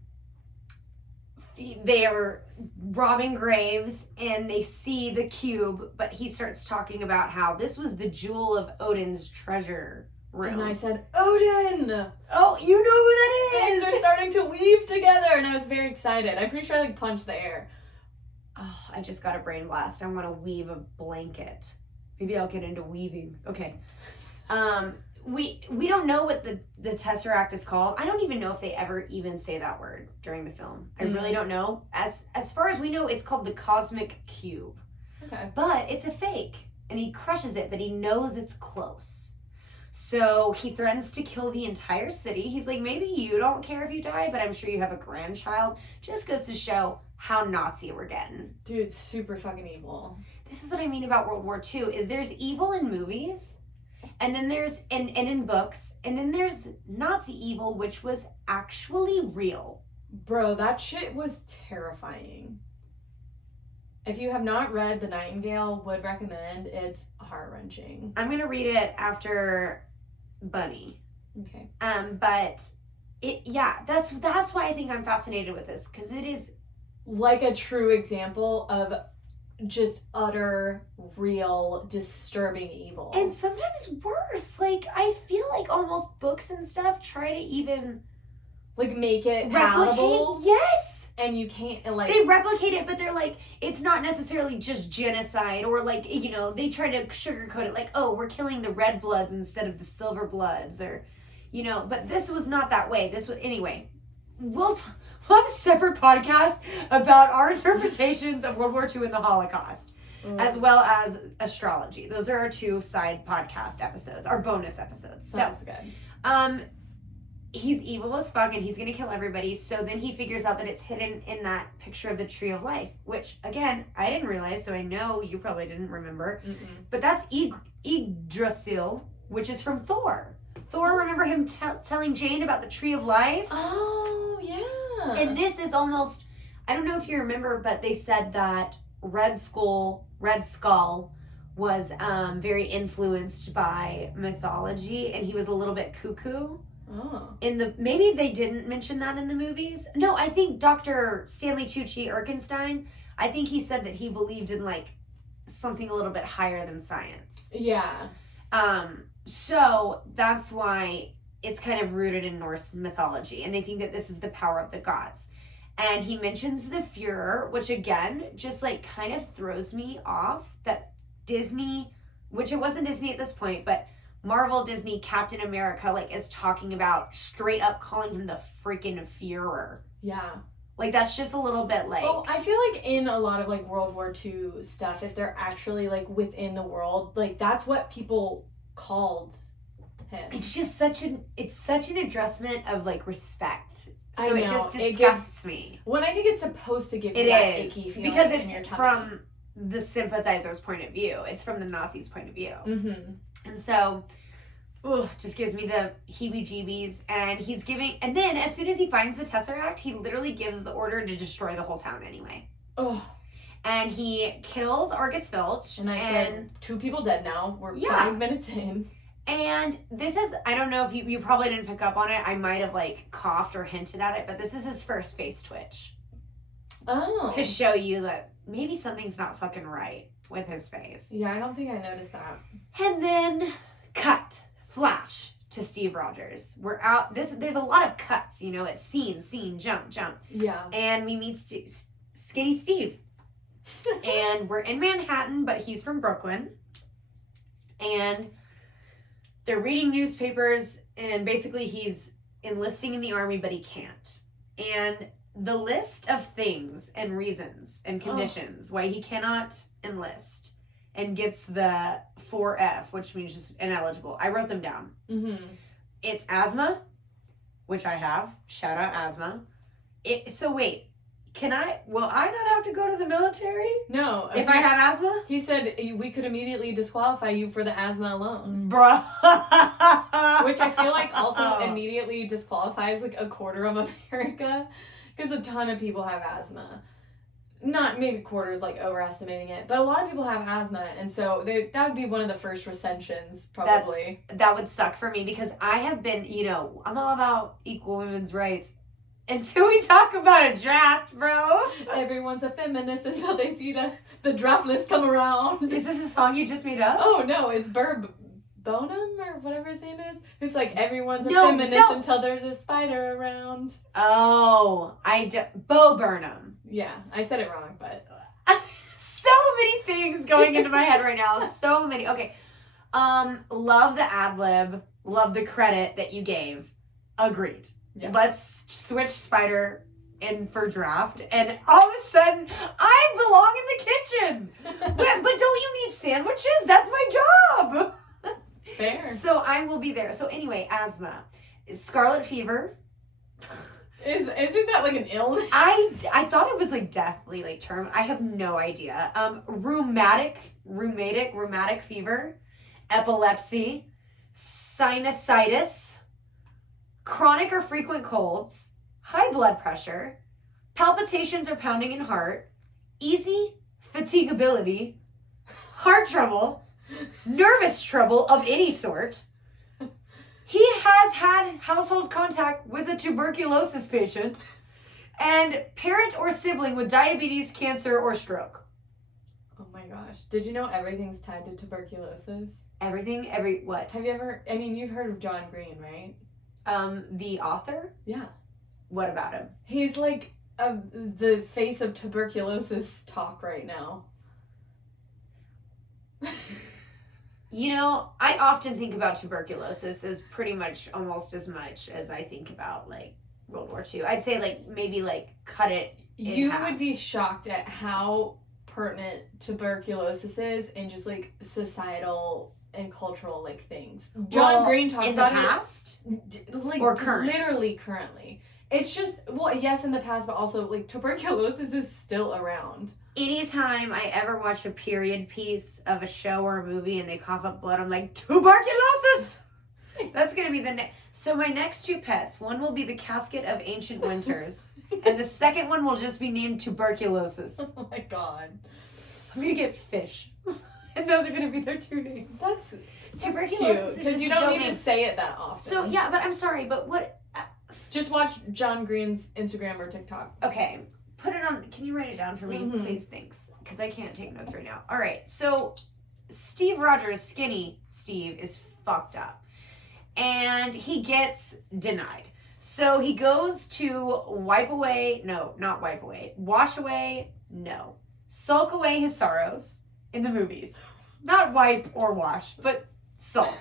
they are robbing graves and they see the cube, but he starts talking about how this was the jewel of Odin's treasure room. And I said, Odin! Oh, you know who that is! Things are starting to weave together, and I was very excited. I'm pretty sure I punched the air. Oh, I just got a brain blast. I want to weave a blanket. Maybe I'll get into weaving. Okay. We don't know what the Tesseract is called. I don't even know if they ever even say that word during the film. I really don't know. As far as we know, it's called the Cosmic Cube. Okay. But it's a fake. And he crushes it, but he knows it's close. So he threatens to kill the entire city. He's like, maybe you don't care if you die, but I'm sure you have a grandchild. Just goes to show how Nazi we're getting. Dude, super fucking evil. This is what I mean about World War II, is there's evil in movies, and then there's, and in books, and then there's Nazi evil, which was actually real. Bro, that shit was terrifying. If you have not read The Nightingale, would recommend. It's heart-wrenching. I'm going to read it after Bunny. Okay. But that's why I think I'm fascinated with this, because it is like a true example of just utter, real, disturbing evil. And sometimes worse. Like, I feel like almost books and stuff try to even like make it replicate. palatable. Yes. And you can't, like... They replicate it, but they're like, it's not necessarily just genocide, or like, you know, they try to sugarcoat it, like, oh, we're killing the red bloods instead of the silver bloods, or, you know, but this was not that way. This was, anyway, we'll have a separate podcast about our interpretations of World War II and the Holocaust, as well as astrology. Those are our 2 side podcast episodes, our bonus episodes. That's good. He's evil as fuck and he's gonna kill everybody. So then he figures out that it's hidden in that picture of the Tree of Life, which again I didn't realize, so I know you probably didn't remember. But that's Yggdrasil, which is from Thor. Thor, remember him telling Jane about the Tree of Life? Oh yeah. And this is almost, I don't know if you remember, but they said that Red Skull was very influenced by mythology, and he was a little bit cuckoo. Oh. Maybe they didn't mention that in the movies. No, I think Dr. Stanley Tucci Erkenstein, I think he said that he believed in like something a little bit higher than science. Yeah. So that's why it's kind of rooted in Norse mythology, and they think that this is the power of the gods. And he mentions the Fuhrer, which again, just like kind of throws me off that Disney, which it wasn't Disney at this point, but Marvel, Disney, Captain America, like, is talking about straight up calling him the freaking Führer. Yeah. Like, that's just a little bit like... Well, I feel like in a lot of, like, World War II stuff, if they're actually, like, within the world, like, that's what people called him. It's just such an addressment of, like, respect. So I know. It just disgusts me. When I think it's supposed to give you It that is, icky feeling because in it's your tummy. from the sympathizer's point of view. It's from the Nazis' point of view. Mm-hmm. And so, just gives me the heebie-jeebies. And then as soon as he finds the Tesseract, he literally gives the order to destroy the whole town anyway. Oh. And he kills Argus Filch. And I said, 2 people dead now. We're 5 minutes in. And this is, I don't know if you probably didn't pick up on it. I might have like coughed or hinted at it, but this is his first face twitch. Oh. To show you that maybe something's not fucking right with his face. Yeah, I don't think I noticed that. And then cut, flash to Steve Rogers. We're out. There's a lot of cuts, you know. It's scene, jump. Yeah. And we meet Skinny Steve. And we're in Manhattan, but he's from Brooklyn. And they're reading newspapers, and basically he's enlisting in the army, but he can't. And the list of things and reasons and conditions why he cannot enlist and gets the 4F, which means just ineligible. I wrote them down. Mm-hmm. It's asthma, which I have, shout out asthma. So wait, will I not have to go to the military? No. If I have asthma? He said we could immediately disqualify you for the asthma alone. Bruh. Which I feel like also immediately disqualifies like a quarter of America. Because a ton of people have asthma. Not maybe quarters, like overestimating it, but a lot of people have asthma, and so that would be one of the first recensions, probably. That would suck for me because I have been, I'm all about equal women's rights until we talk about a draft, bro. Everyone's a feminist until they see the draft list come around. Is this a song you just made up? Oh, no, it's Bonham or whatever his name is. It's like everyone's a feminist until there's a spider around. Oh, Bo Burnham. Yeah, I said it wrong, but so many things going into my head right now. So many. Okay. Love the ad lib. Love the credit that you gave. Agreed. Yeah. Let's switch Spider in for draft, and all of a sudden, I belong in the kitchen. but don't you need sandwiches? That's my job. Fair. So I will be there. So anyway, asthma, scarlet fever. Isn't that like an illness? I thought it was like deathly like term. I have no idea. Rheumatic fever, epilepsy, sinusitis, chronic or frequent colds, high blood pressure, palpitations or pounding in heart, easy fatigability, heart trouble, nervous trouble of any sort. He has had household contact with a tuberculosis patient and parent or sibling with diabetes, cancer, or stroke. Oh my gosh. Did you know everything's tied to tuberculosis? Everything? What? Have you ever, you've heard of John Green, right? The author? Yeah. What about him? He's like the face of tuberculosis talk right now. I often think about tuberculosis as pretty much almost as much as I think about, like, World War II. I'd say, like, maybe, like, cut it in half. Would be shocked at how pertinent tuberculosis is in just, like, societal and cultural, like, things. John Green talks about it. In the past? Like, or current? Literally currently. It's just, yes, in the past, but also, like, tuberculosis is still around. Anytime I ever watch a period piece of a show or a movie and they cough up blood, I'm like, tuberculosis! That's going to be the next. So my next two pets, one will be the casket of ancient winters, and the second one will just be named tuberculosis. Oh my god. I'm going to get fish. And those are going to be their two names. That's tuberculosis because you don't need to say it that often. So, yeah, but I'm sorry, but what... Just watch John Green's Instagram or TikTok. Okay. Put it on. Can you write it down for me, please? Thanks. Because I can't take notes right now. All right. So, Steve Rogers, skinny Steve, is fucked up. And he gets denied. So, he goes to wash away, sulk away his sorrows in the movies. Not wipe or wash, but sulk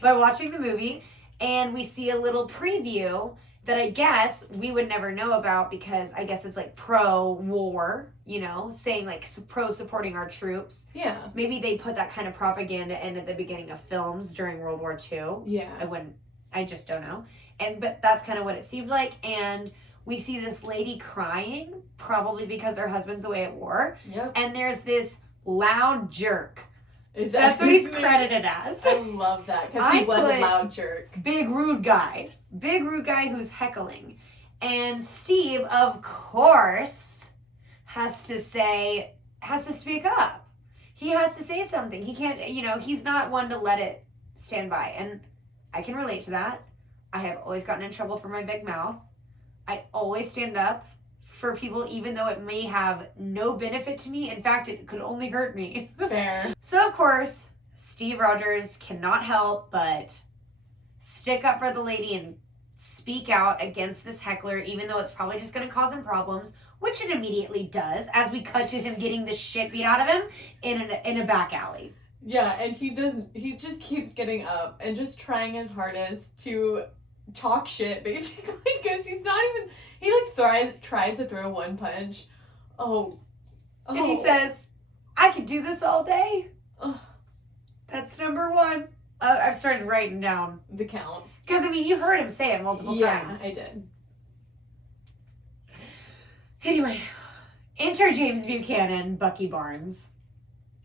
by watching the movie. And we see a little preview that I guess we would never know about because I guess it's like pro-war, saying like pro-supporting our troops. Yeah. Maybe they put that kind of propaganda in at the beginning of films during World War II. Yeah. I just don't know. But that's kind of what it seemed like. And we see this lady crying, probably because her husband's away at war. Yep. And there's this loud jerk. That's what he's credited as. I love that because he was a loud jerk. Big rude guy who's heckling. And Steve, of course, has to speak up. He has to say something. He can't, he's not one to let it stand by. And I can relate to that. I have always gotten in trouble for my big mouth. I always stand up for people, even though it may have no benefit to me. In fact, it could only hurt me. Fair. So, of course, Steve Rogers cannot help but stick up for the lady and speak out against this heckler, even though it's probably just going to cause him problems, which it immediately does, as we cut to him getting the shit beat out of him in a back alley. Yeah, and he just keeps getting up and just trying his hardest to talk shit, basically, because he's not even... He, tries to throw one punch. Oh. And he says, I could do this all day. That's number one. I've started writing down the counts. Because, I mean, you heard him say it multiple times. Yeah, I did. Anyway, enter James Buchanan, Bucky Barnes.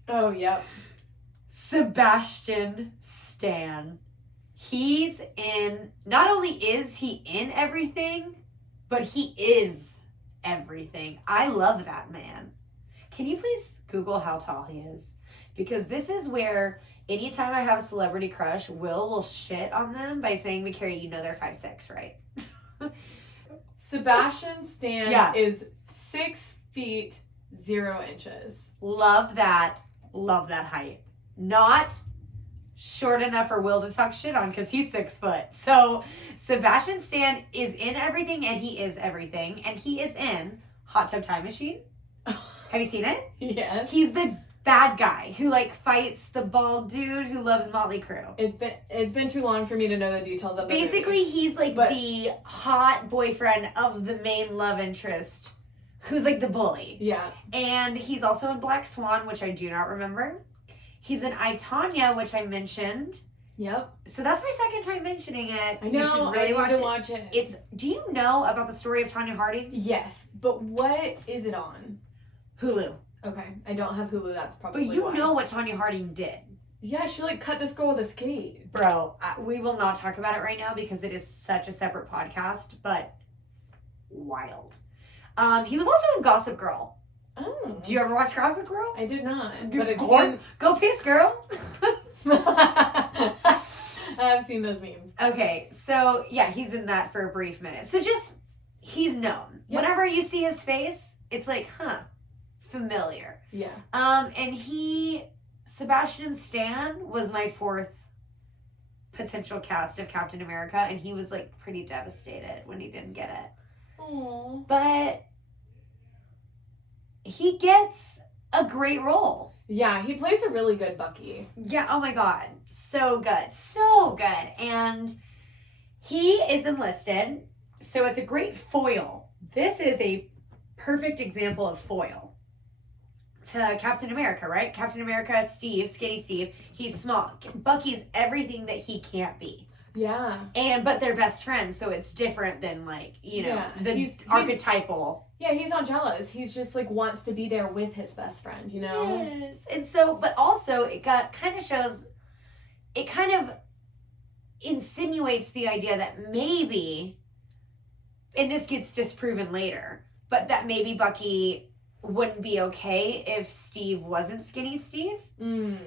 Oh, yep. Sebastian Stan. He's in, not only is he in everything, but he is everything. I love that man. Can you please Google how tall he is? Because this is where anytime I have a celebrity crush, will shit on them by saying, McCary, you know they're 5'6", right? Sebastian Stan is 6 feet 0 inches. Love that height. Not short enough for Will to talk shit on because he's 6 foot. So Sebastian Stan is in everything and he is everything. And he is in Hot Tub Time Machine. Have you seen it? Yes. He's the bad guy who like fights the bald dude who loves Motley Crue. It's been too long for me to know the details of the Basically, movie. he's like the hot boyfriend of the main love interest who's like the bully. Yeah. And he's also in Black Swan, which I do not remember. He's in I, Tonya, which I mentioned. Yep. So that's my second time mentioning it. I know. You should really watch it. Do you know about the story of Tonya Harding? Yes, but what is it on? Hulu. Okay, I don't have Hulu. That's probably But you why. know what Tonya Harding did. Yeah, she like cut this girl with a skate. Bro, we will not talk about it right now because it is such a separate podcast, but wild. He was also in Gossip Girl. Oh. Do you ever watch Gossip Girl? I did not. But I've seen... Go piss, girl. I've seen those memes. Okay, so yeah, he's in that for a brief minute. So just, he's known. Yep. Whenever you see his face, it's like, familiar. Yeah. And Sebastian Stan was my fourth potential cast of Captain America, and he was like pretty devastated when he didn't get it. Aww. But he gets a great role. Yeah, he plays a really good Bucky. Yeah, oh my god. So good. So good. And he is enlisted, so it's a great foil. This is a perfect example of foil to Captain America, right? Captain America, Steve, skinny Steve, he's small. Bucky's everything that he can't be. Yeah. But they're best friends, so it's different than like, the archetypal. Yeah, he's not jealous. He's just like wants to be there with his best friend, you know? Yes. And so, but also it kind of insinuates the idea that maybe, and this gets disproven later, but that maybe Bucky wouldn't be okay if Steve wasn't skinny Steve.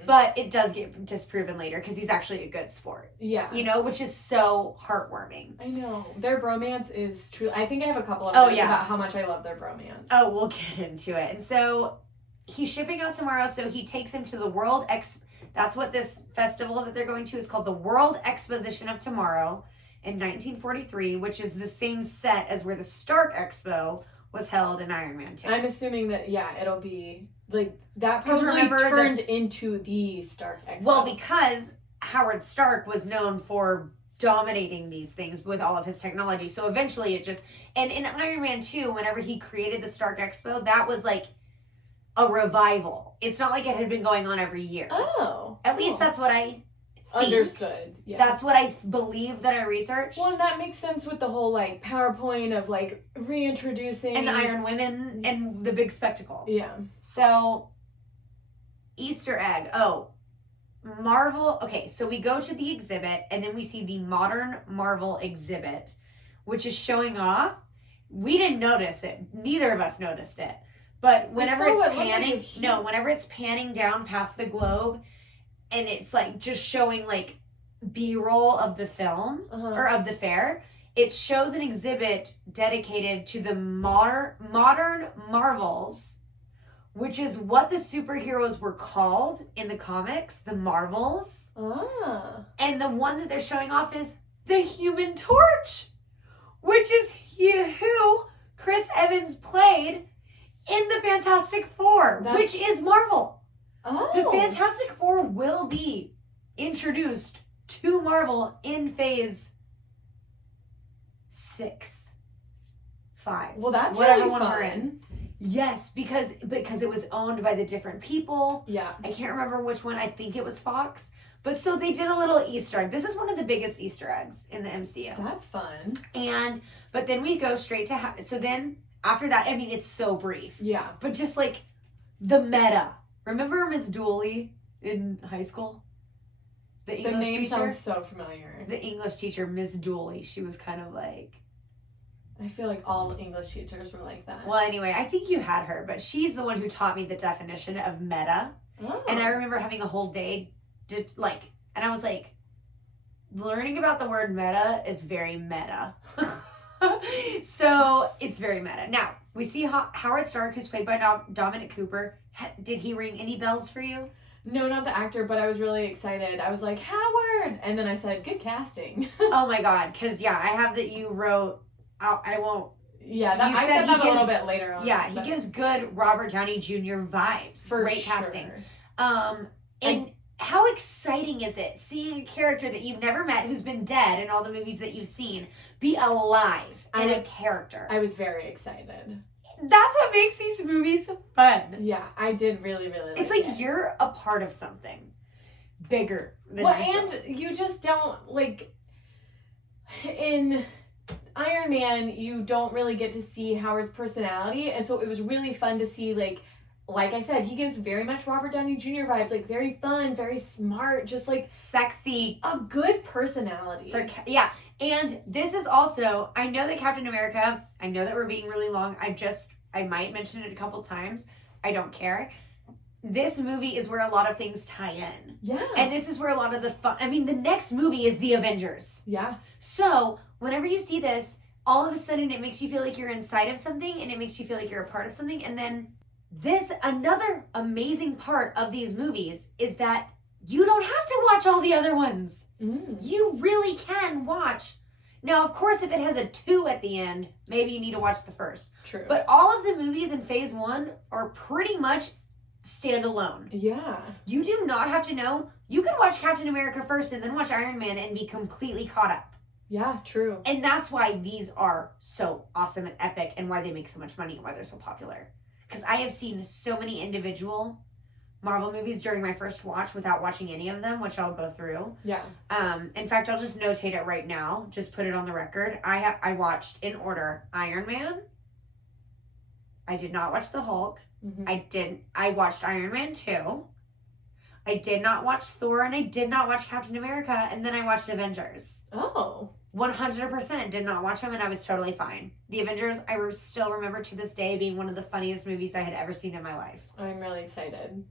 But it does get disproven later because he's actually a good sport. Yeah. Which is so heartwarming. I know. Their bromance is true. I think I have a couple of notes about how much I love their bromance. Oh, we'll get into it. And so he's shipping out tomorrow, so he takes him to the that's what this festival that they're going to is called, the World Exposition of Tomorrow in 1943, which is the same set as where the Stark Expo was held in Iron Man 2. I'm assuming that, it'll be, like, that probably turned into the Stark Expo. Well, because Howard Stark was known for dominating these things with all of his technology. So eventually it just... And in Iron Man 2, whenever he created the Stark Expo, that was like a revival. It's not like it had been going on every year. Oh. At least that's what I think. Understood. Yeah. That's what I believe that I researched. Well, and that makes sense with the whole, like, PowerPoint of, like, reintroducing... And the Iron Women and the big spectacle. Yeah. So, Easter egg. Oh, Marvel. Okay, so we go to the exhibit, and then we see the Modern Marvel exhibit, which is showing off. We didn't notice it. Neither of us noticed it. But whenever whenever it's panning down past the globe, and it's like just showing like B-roll of the film or of the fair, it shows an exhibit dedicated to the modern Marvels, which is what the superheroes were called in the comics, the Marvels. Ah. And the one that they're showing off is the Human Torch, which is who Chris Evans played in the Fantastic Four, which is Marvel. Oh. The Fantastic Four will be introduced to Marvel in phase 6, 5. Well, that's whatever really one fun. we're in. Yes, because it was owned by the different people. Yeah. I can't remember which one. I think it was Fox. But so they did a little Easter egg. This is one of the biggest Easter eggs in the MCU. That's fun. But then we go straight to, so then after that, I mean, it's so brief. Yeah. But just like the meta. Remember Miss Dooley in high school? The English name teacher? sounds so familiar. The English teacher, Miss Dooley. She was kind of like... I feel like all English teachers were like that. Well, anyway, I think you had her, but she's the one who taught me the definition of meta. Oh. And I remember having a whole day, and I was like, learning about the word meta is very meta. So it's very meta. Now, we see Howard Stark, who's played by Dominic Cooper. Did he ring any bells for you? No, not the actor, but I was really excited. I was like, Howard! And then I said, good casting. Oh my God, because I have that you wrote, I won't. Yeah, I said that a little bit later on. Yeah, he gives good Robert Downey Jr. vibes. For Great sure. casting. And how exciting is it seeing a character that you've never met who's been dead in all the movies that you've seen be alive in a character? I was very excited. That's what makes these movies fun. Yeah, I did really, really like it. It's like you're a part of something bigger than yourself. And you just don't, like, in Iron Man, you don't really get to see Howard's personality, and so it was really fun to see, like I said, he gives very much Robert Downey Jr. vibes, like very fun, very smart, just like sexy, a good personality. Yeah, and this is also, I know that Captain America, I know that we're being really long, I might mention it a couple times, I don't care. This movie is where a lot of things tie in. Yeah. And this is where a lot of the fun, I mean, the next movie is The Avengers. Yeah. So, whenever you see this, all of a sudden it makes you feel like you're inside of something, and it makes you feel like you're a part of something, and then another amazing part of these movies is that you don't have to watch all the other ones. You really can watch. Now, of course, if it has a 2 at the end, maybe you need to watch the first. True. But all of the movies in phase 1 are pretty much standalone. Yeah. You do not have to know. You can watch Captain America first and then watch Iron Man and be completely caught up. Yeah, true. And that's why these are so awesome and epic, and why they make so much money and why they're so popular. Because I have seen so many individual Marvel movies during my first watch without watching any of them, which I'll go through. Yeah. In fact, I'll just notate it right now. Just put it on the record. I watched in order Iron Man. I did not watch the Hulk. Mm-hmm. I watched Iron Man 2. I did not watch Thor, and I did not watch Captain America, and then I watched Avengers. Oh. 100% did not watch them, and I was totally fine. The Avengers, I still remember to this day being one of the funniest movies I had ever seen in my life. I'm really excited.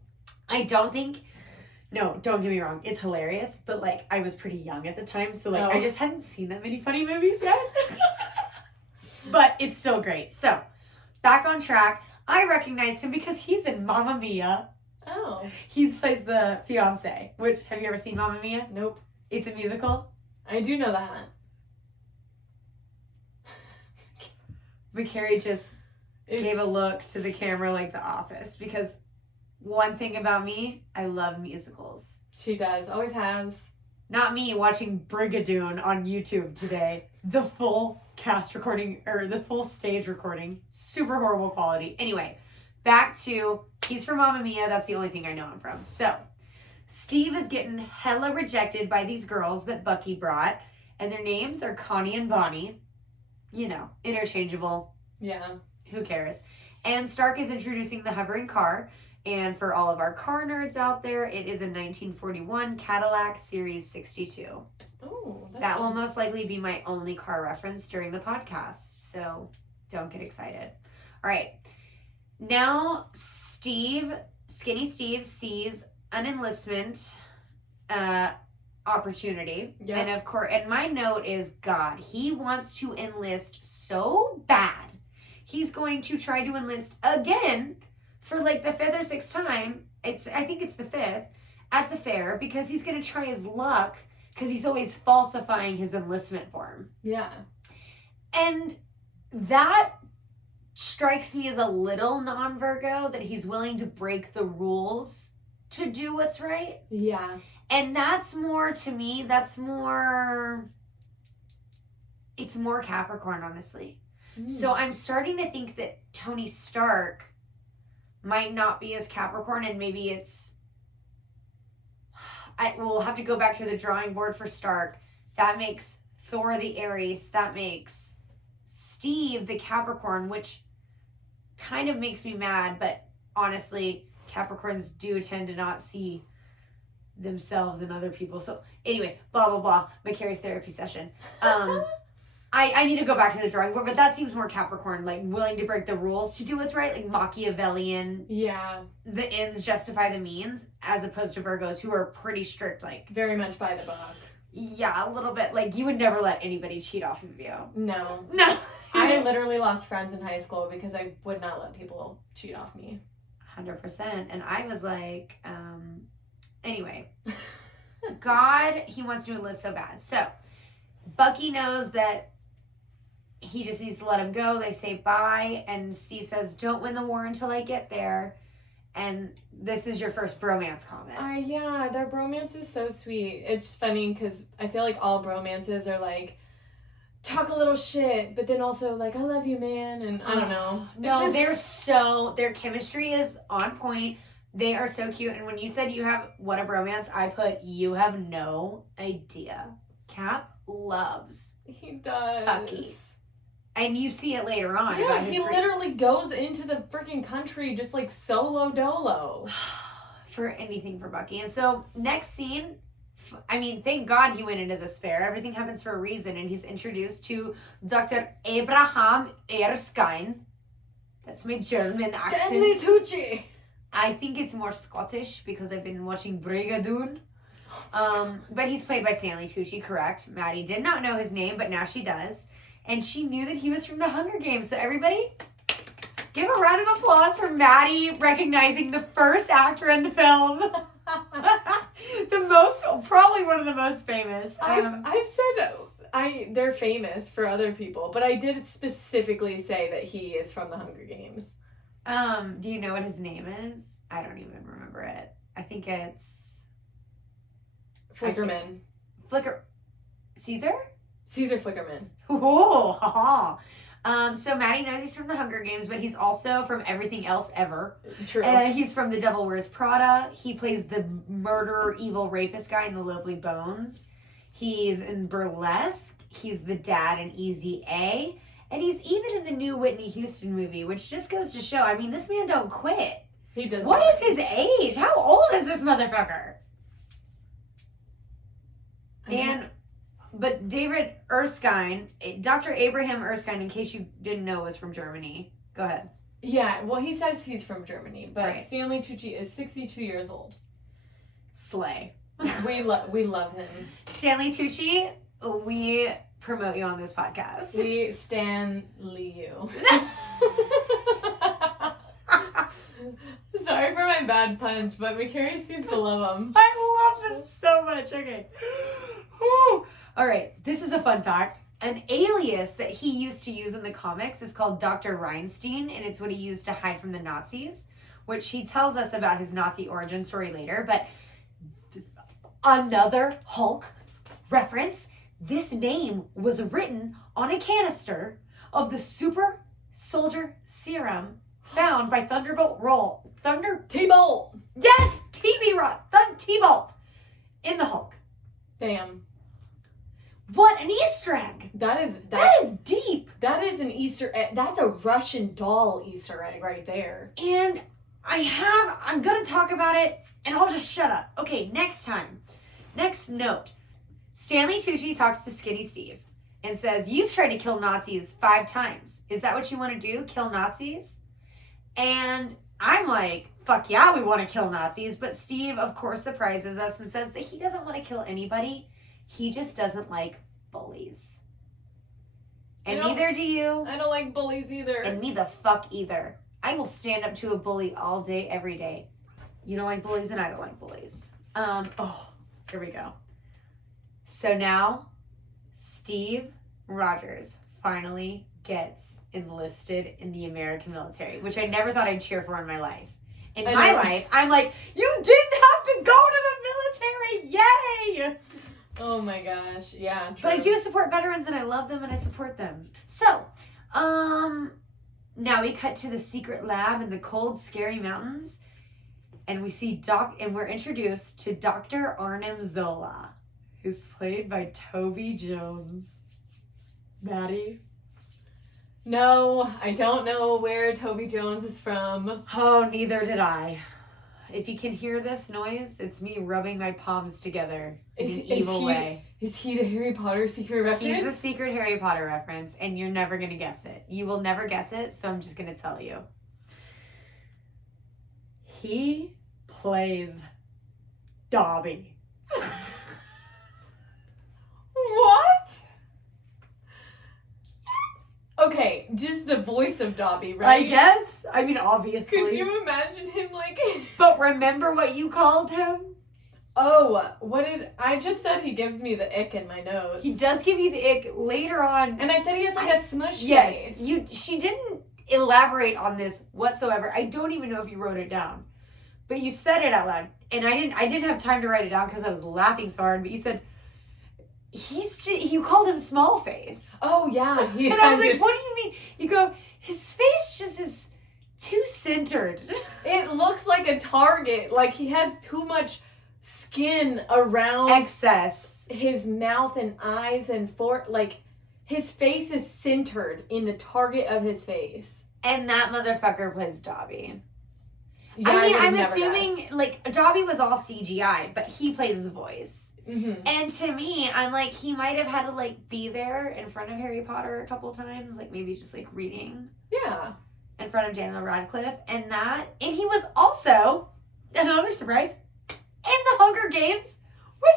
Don't get me wrong, it's hilarious, but I was pretty young at the time, so I just hadn't seen that many funny movies yet. But it's still great. So, back on track. I recognized him because he's in Mamma Mia. Oh. He plays the fiance, which, have you ever seen Mamma Mia? Nope. It's a musical. I do know that. McCary just gave a look to the camera like The Office, because one thing about me, I love musicals. She does. Always has. Not me watching Brigadoon on YouTube today. The full cast recording, or the full stage recording. Super horrible quality. Anyway, back to, he's from Mamma Mia. That's the only thing I know him from. So, Steve is getting hella rejected by these girls that Bucky brought. And their names are Connie and Bonnie. You know, interchangeable. Yeah. Who cares? And Stark is introducing the hovering car. And for all of our car nerds out there, it is a 1941 Cadillac Series 62. Oh, that will most likely be my only car reference during the podcast, so don't get excited. All right. Now, Skinny Steve sees an enlistment opportunity. Yeah. And of course, and my note is, God, he wants to enlist so bad. He's going to try to enlist again for the 5th or 6th time. I think it's the 5th at the fair, because he's going to try his luck, because he's always falsifying his enlistment form. Yeah. And that strikes me as a little non-Virgo, that he's willing to break the rules to do what's right. Yeah. And that's more, to me, it's more Capricorn, honestly. So I'm starting to think that Tony Stark might not be as Capricorn, and maybe it's, we'll have to go back to the drawing board for Stark. That makes Thor the Aries. That makes Steve the Capricorn, which kind of makes me mad, but honestly, Capricorns do tend to not see themselves and other people. So anyway, blah, blah, blah. McCary's therapy session. I need to go back to the drawing board, but that seems more Capricorn, like willing to break the rules to do what's right, like Machiavellian. Yeah. The ends justify the means, as opposed to Virgos, who are pretty strict, like. Very much by the book. Yeah, a little bit. Like, you would never let anybody cheat off of you. No. No. I literally lost friends in high school because I would not let people cheat off me. 100%. And I was like, anyway. God, he wants to enlist so bad. So, Bucky knows that he just needs to let him go. They say bye, and Steve says, don't win the war until I get there. And this is your first bromance comment. Yeah, their bromance is so sweet. It's funny because I feel like all bromances are like, talk a little shit, but then also like, I love you, man, and I don't know. No, their chemistry is on point. They are so cute, and when you said you have what a bromance, I put you have no idea. Cap loves he does Bucky. And you see it later on. Yeah, he literally goes into the freaking country just like solo dolo. For anything for Bucky. And so, next scene, I mean, thank God he went into this fair. Everything happens for a reason. And he's introduced to Dr. Abraham Erskine. That's my German accent. Stanley Tucci. I think it's more Scottish because I've been watching Brigadoon. But he's played by Stanley Tucci, correct? Maddie did not know his name, but now she does. And she knew that he was from the Hunger Games. So everybody, give a round of applause for Maddie recognizing the first actor in the film. Probably one of the most famous. I've said they're famous for other people, but I did specifically say that he is from the Hunger Games. Do you know what his name is? I don't even remember it. I think it's Flickerman. Caesar? Caesar Flickerman. Oh, haha. So Maddie knows he's from the Hunger Games, but he's also from Everything Else Ever. True. He's from The Devil Wears Prada. He plays the murderer, evil rapist guy in The Lovely Bones. He's in Burlesque. He's the dad in Easy A. And he's even in the new Whitney Houston movie, which just goes to show, I mean, this man don't quit. He does. What is his age? How old is this motherfucker? But David Erskine, Dr. Abraham Erskine, in case you didn't know, was from Germany. Go ahead. Yeah, well, he says he's from Germany, but right. Stanley Tucci is 62 years old. Slay. We love him. Stanley Tucci, we promote you on this podcast. We Stanley you. Sorry for my bad puns, but McCary seems to love them. I love them so much. Okay. Woo. All right, this is a fun fact. An alias that he used to use in the comics is called Dr. Reinstein, and it's what he used to hide from the Nazis, which he tells us about his Nazi origin story later. But another Hulk reference, this name was written on a canister of the super soldier serum found by T-Bolt. Yes, T-Bolt in the Hulk. Damn. What an Easter egg! That is deep. That is an Easter egg. That's a Russian doll Easter egg right there. And I'm gonna talk about it, and I'll just shut up. Okay, next time. Next note. Stanley Tucci talks to Skinny Steve and says, you've tried to kill Nazis 5 times. Is that what you want to do? Kill Nazis? And I'm like, fuck yeah, we want to kill Nazis. But Steve, of course, surprises us and says that he doesn't want to kill anybody. He just doesn't like bullies. And neither do you. I don't like bullies either. And me the fuck either. I will stand up to a bully all day, every day. You don't like bullies, and I don't like bullies. Here we go. So now, Steve Rogers finally gets enlisted in the American military, which I never thought I'd cheer for in my life. In my life, I'm like, you didn't have to go to the military! Yay! Oh my gosh, yeah. True. But I do support veterans, and I love them, and I support them. So, now we cut to the secret lab in the cold, scary mountains. And we see and we're introduced to Dr. Arnim Zola, who's played by Toby Jones. Maddie? No, I don't know where Toby Jones is from. Oh, neither did I. If you can hear this noise, it's me rubbing my palms together in an evil way. Is he the Harry Potter secret reference? He's the secret Harry Potter reference, and you're never going to guess it. You will never guess it, so I'm just going to tell you. He plays Dobby. What? Okay, just the voice of Dobby, right? I guess. I mean, obviously. Could you imagine him like... But remember what you called him? Oh, what did... I just said he gives me the ick in my nose. He does give you the ick later on. And I said he has like a smush yes, face. She didn't elaborate on this whatsoever. I don't even know if you wrote it down. But you said it out loud. And I didn't have time to write it down because I was laughing so hard. But you said... you called him small face. Oh, yeah. And I was like, what do you mean? You go, his face just is too centered. It looks like a target. Like he has too much skin around excess his mouth and eyes and like his face is centered in the target of his face. And that motherfucker plays Dobby. Yeah, I mean, I'm never assuming guessed. like Dobby was all CGI, but he plays the voice. Mm-hmm. And to me, I'm like, he might have had to like be there in front of Harry Potter a couple times, like maybe just like reading. Yeah. In front of Daniel Radcliffe, and he was also another surprise in the Hunger Games with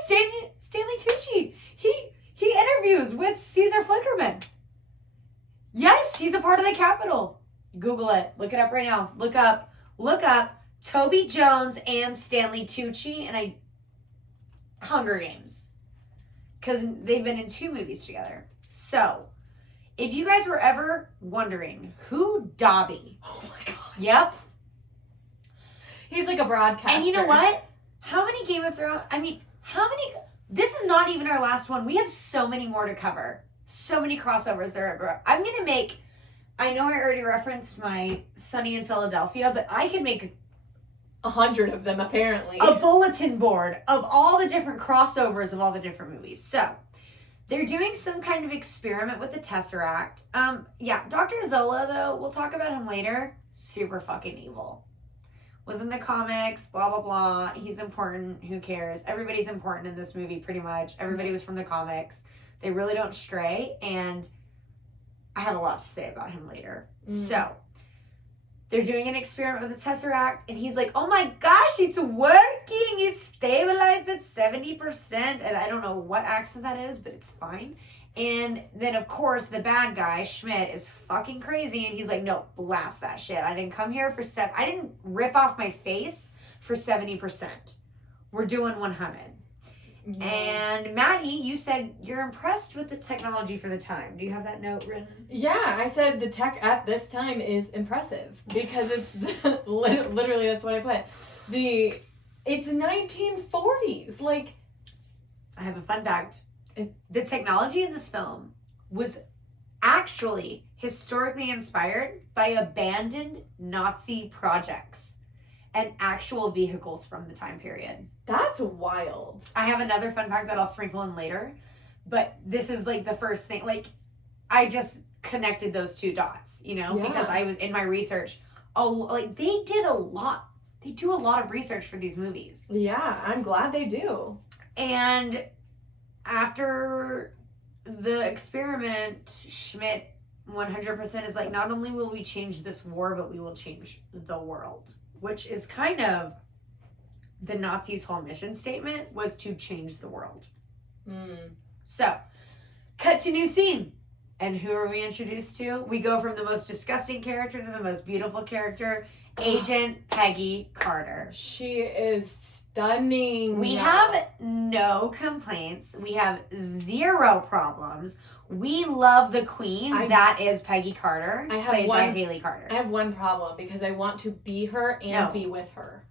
Stanley Tucci. He interviews with Caesar Flickerman. Yes, he's a part of the Capitol. Google it. Look it up right now. Look up Toby Jones and Stanley Tucci and Hunger Games. Because they've been in 2 movies together. So, if you guys were ever wondering who Dobby. Oh my god. Yep. He's like a broadcaster. And you know what? How many Game of Thrones? I mean, this is not even our last one. We have so many more to cover. So many crossovers there. I'm going to make, I know I already referenced my Sunny in Philadelphia, but I could make 100 of them apparently. a bulletin board of all the different crossovers of all the different movies. So, they're doing some kind of experiment with the Tesseract. Yeah, Dr. Zola, though, we'll talk about him later. Super fucking evil. Was in the comics, blah, blah, blah. He's important. Who cares? Everybody's important in this movie, pretty much. Everybody was from the comics. They really don't stray, and I have a lot to say about him later. So, they're doing an experiment with the Tesseract, and he's like, oh my gosh, it's working! It's stabilized at 70%, and I don't know what accent that is, but it's fine. And then, of course, the bad guy, Schmidt, is fucking crazy, and he's like, no, blast that shit. I didn't come here for I didn't rip off my face for 70%. We're doing 100. Mm-hmm. And Maddie, you said you're impressed with the technology for the time. Do you have that note written? Yeah, I said the tech at this time is impressive because it's literally that's what I put. It's 1940s. Like, I have a fun fact. The technology in this film was actually historically inspired by abandoned Nazi projects and actual vehicles from the time period. That's wild. I have another fun fact that I'll sprinkle in later, but this is like the first thing. Like, I just connected those 2 dots, because I was in my research. Oh, like they did a lot. They do a lot of research for these movies. Yeah, I'm glad they do. And after the experiment, Schmidt 100% is like, not only will we change this war, but we will change the world. Which is kind of the Nazis' whole mission statement, was to change the world. So, cut to new scene. And who are we introduced to? We go from the most disgusting character to the most beautiful character, Agent Peggy Carter. She is stunning. We have no complaints. We have 0 problems. We love the queen. That is Peggy Carter, played by Haley Carter. I have one problem because I want to be her and be with her.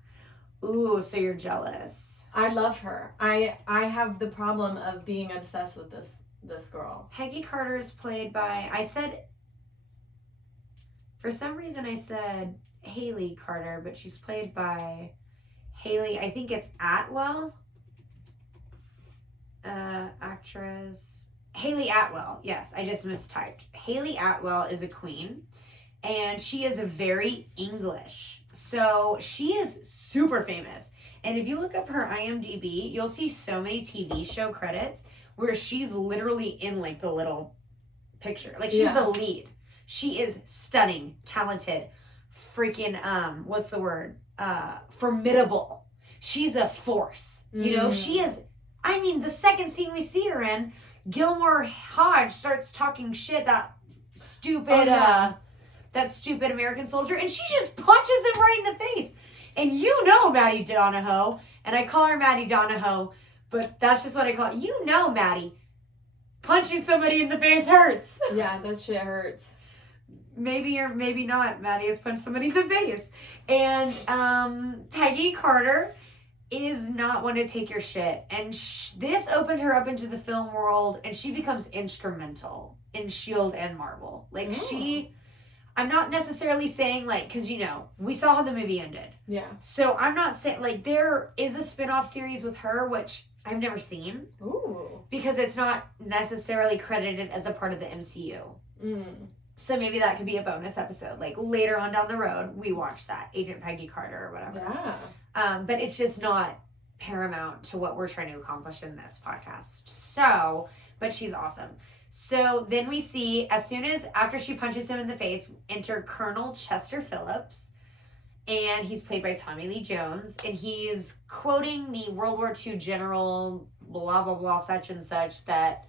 Ooh, so you're jealous. I love her. I have the problem of being obsessed with this girl. Peggy Carter is played by, for some reason I said Haley Carter, but she's played by Haley, I think it's Atwell. Actress. Haley Atwell. Yes, I just mistyped. Haley Atwell is a queen, and she is a very English. So she is super famous. And if you look up her IMDb, you'll see so many TV show credits where she's literally in like the little picture. Like she's the lead. She is stunning, talented, freaking what's the word? Formidable. She's a force. You know, she is. I mean, the second scene we see her in, Gilmore Hodge starts talking shit, that stupid American soldier, and she just punches him right in the face. And you know Maddie Donahoe, and I call her Maddie Donahoe, but that's just what I call it. You know, Maddie, punching somebody in the face hurts. Yeah, that shit hurts. Maybe or maybe not, Maddie has punched somebody in the face. And Peggy Carter is not one to take your shit. And this opened her up into the film world, and she becomes instrumental in S.H.I.E.L.D. and Marvel. Like, I'm not necessarily saying, like, because, you know, we saw how the movie ended. Yeah. So I'm not saying, like, there is a spin-off series with her, which I've never seen. Ooh. Because it's not necessarily credited as a part of the MCU. So maybe that could be a bonus episode. Like, later on down the road, we watch that. Agent Peggy Carter or whatever. Yeah. But it's just not paramount to what we're trying to accomplish in this podcast. So, but she's awesome. So then we see, after she punches him in the face, enter Colonel Chester Phillips. And he's played by Tommy Lee Jones. And he's quoting the World War II general, blah, blah, blah, such and such, that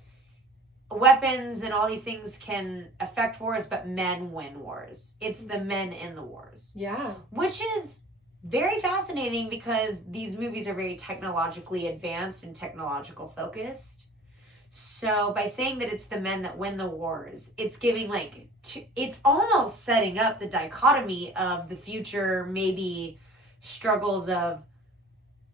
weapons and all these things can affect wars, but men win wars. It's the men in the wars. Yeah. Which is very fascinating because these movies are very technologically advanced and technological focused. So by saying that it's the men that win the wars, it's giving it's almost setting up the dichotomy of the future, maybe struggles of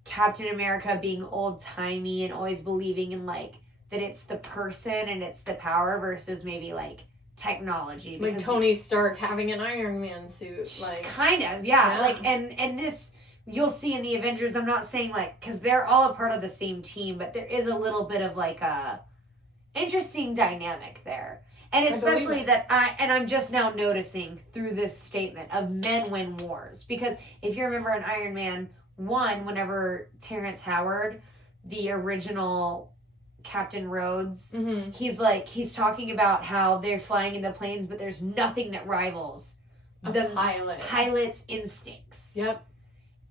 Captain America being old-timey and always believing in that it's the person and it's the power versus maybe technology. Like Tony Stark having an Iron Man suit. Kind of, yeah. And this, you'll see in the Avengers, I'm not saying because they're all a part of the same team, but there is a little bit of a interesting dynamic there. And especially I'm just now noticing through this statement of men win wars. Because if you remember in Iron Man 1, whenever Terrence Howard, the original Captain Rhodes, he's talking about how they're flying in the planes, but there's nothing that rivals the pilot's instincts. Yep.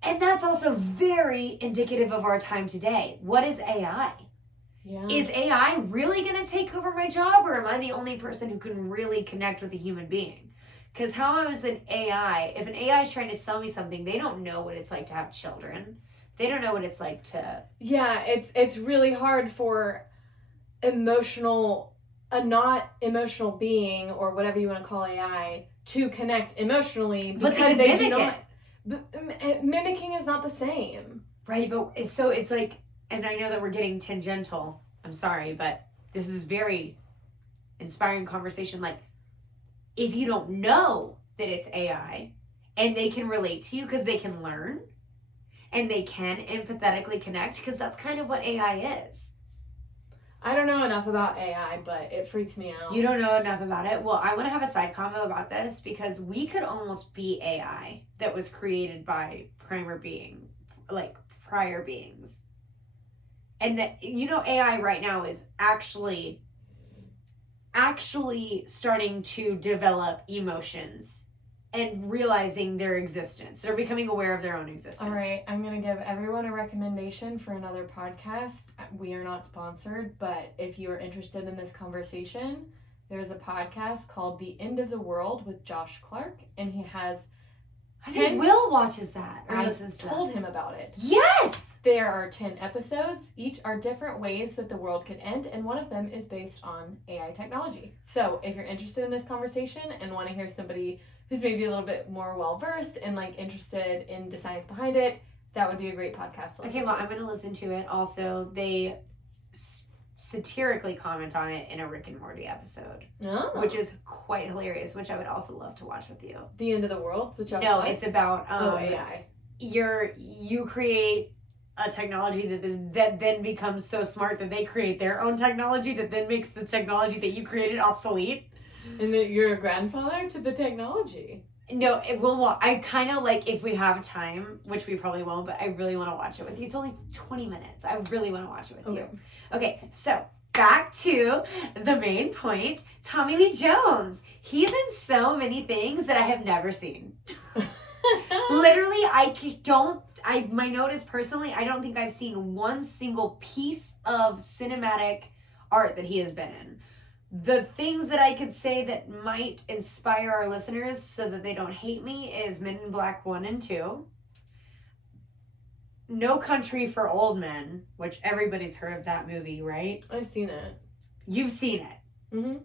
And that's also very indicative of our time today. What is AI? Yeah. Is AI really going to take over my job, or am I the only person who can really connect with a human being? Because how is an AI, if an AI is trying to sell me something, they don't know what it's like to have children. They don't know what it's like to... Yeah, it's really hard for a not emotional being, or whatever you want to call AI, to connect emotionally. But they mimic it. But mimicking is not the same. Right, but so it's and I know that we're getting tangential. I'm sorry, but this is very inspiring conversation. If you don't know that it's AI and they can relate to you because they can learn and they can empathetically connect, because that's kind of what AI is. I don't know enough about AI, but it freaks me out. You don't know enough about it? Well, I want to have a side comment about this because we could almost be AI that was created by prior beings. And that, AI right now is actually starting to develop emotions and realizing their existence. They're becoming aware of their own existence. All right, I'm going to give everyone a recommendation for another podcast. We are not sponsored, but if you are interested in this conversation, there's a podcast called The End of the World with Josh Clark, and he has I think Will watches that. I told him about it. Yes! There are 10 episodes. Each are different ways that the world could end, and one of them is based on AI technology. So if you're interested in this conversation and want to hear somebody who's maybe a little bit more well-versed and interested in the science behind it, that would be a great podcast to listen to. I'm going to listen to it. Also, they satirically comment on it in a Rick and Morty episode, which is quite hilarious, which I would also love to watch with you. The End of the World with Josh No, Clark? it's about AI. you create a technology that then becomes so smart that they create their own technology that then makes the technology that you created obsolete. And that you're a grandfather to the technology. No, well, I kind of like, if we have time, which we probably won't, but I really want to watch it with you. It's only 20 minutes. I really want to watch it with you. Okay, so back to the main point. Tommy Lee Jones. He's in so many things that I have never seen. Literally, my note is personally, I don't think I've seen one single piece of cinematic art that he has been in. The things that I could say that might inspire our listeners so that they don't hate me is Men in Black 1 and 2. No Country for Old Men, which everybody's heard of that movie, right? I've seen it. You've seen it? Mm-hmm.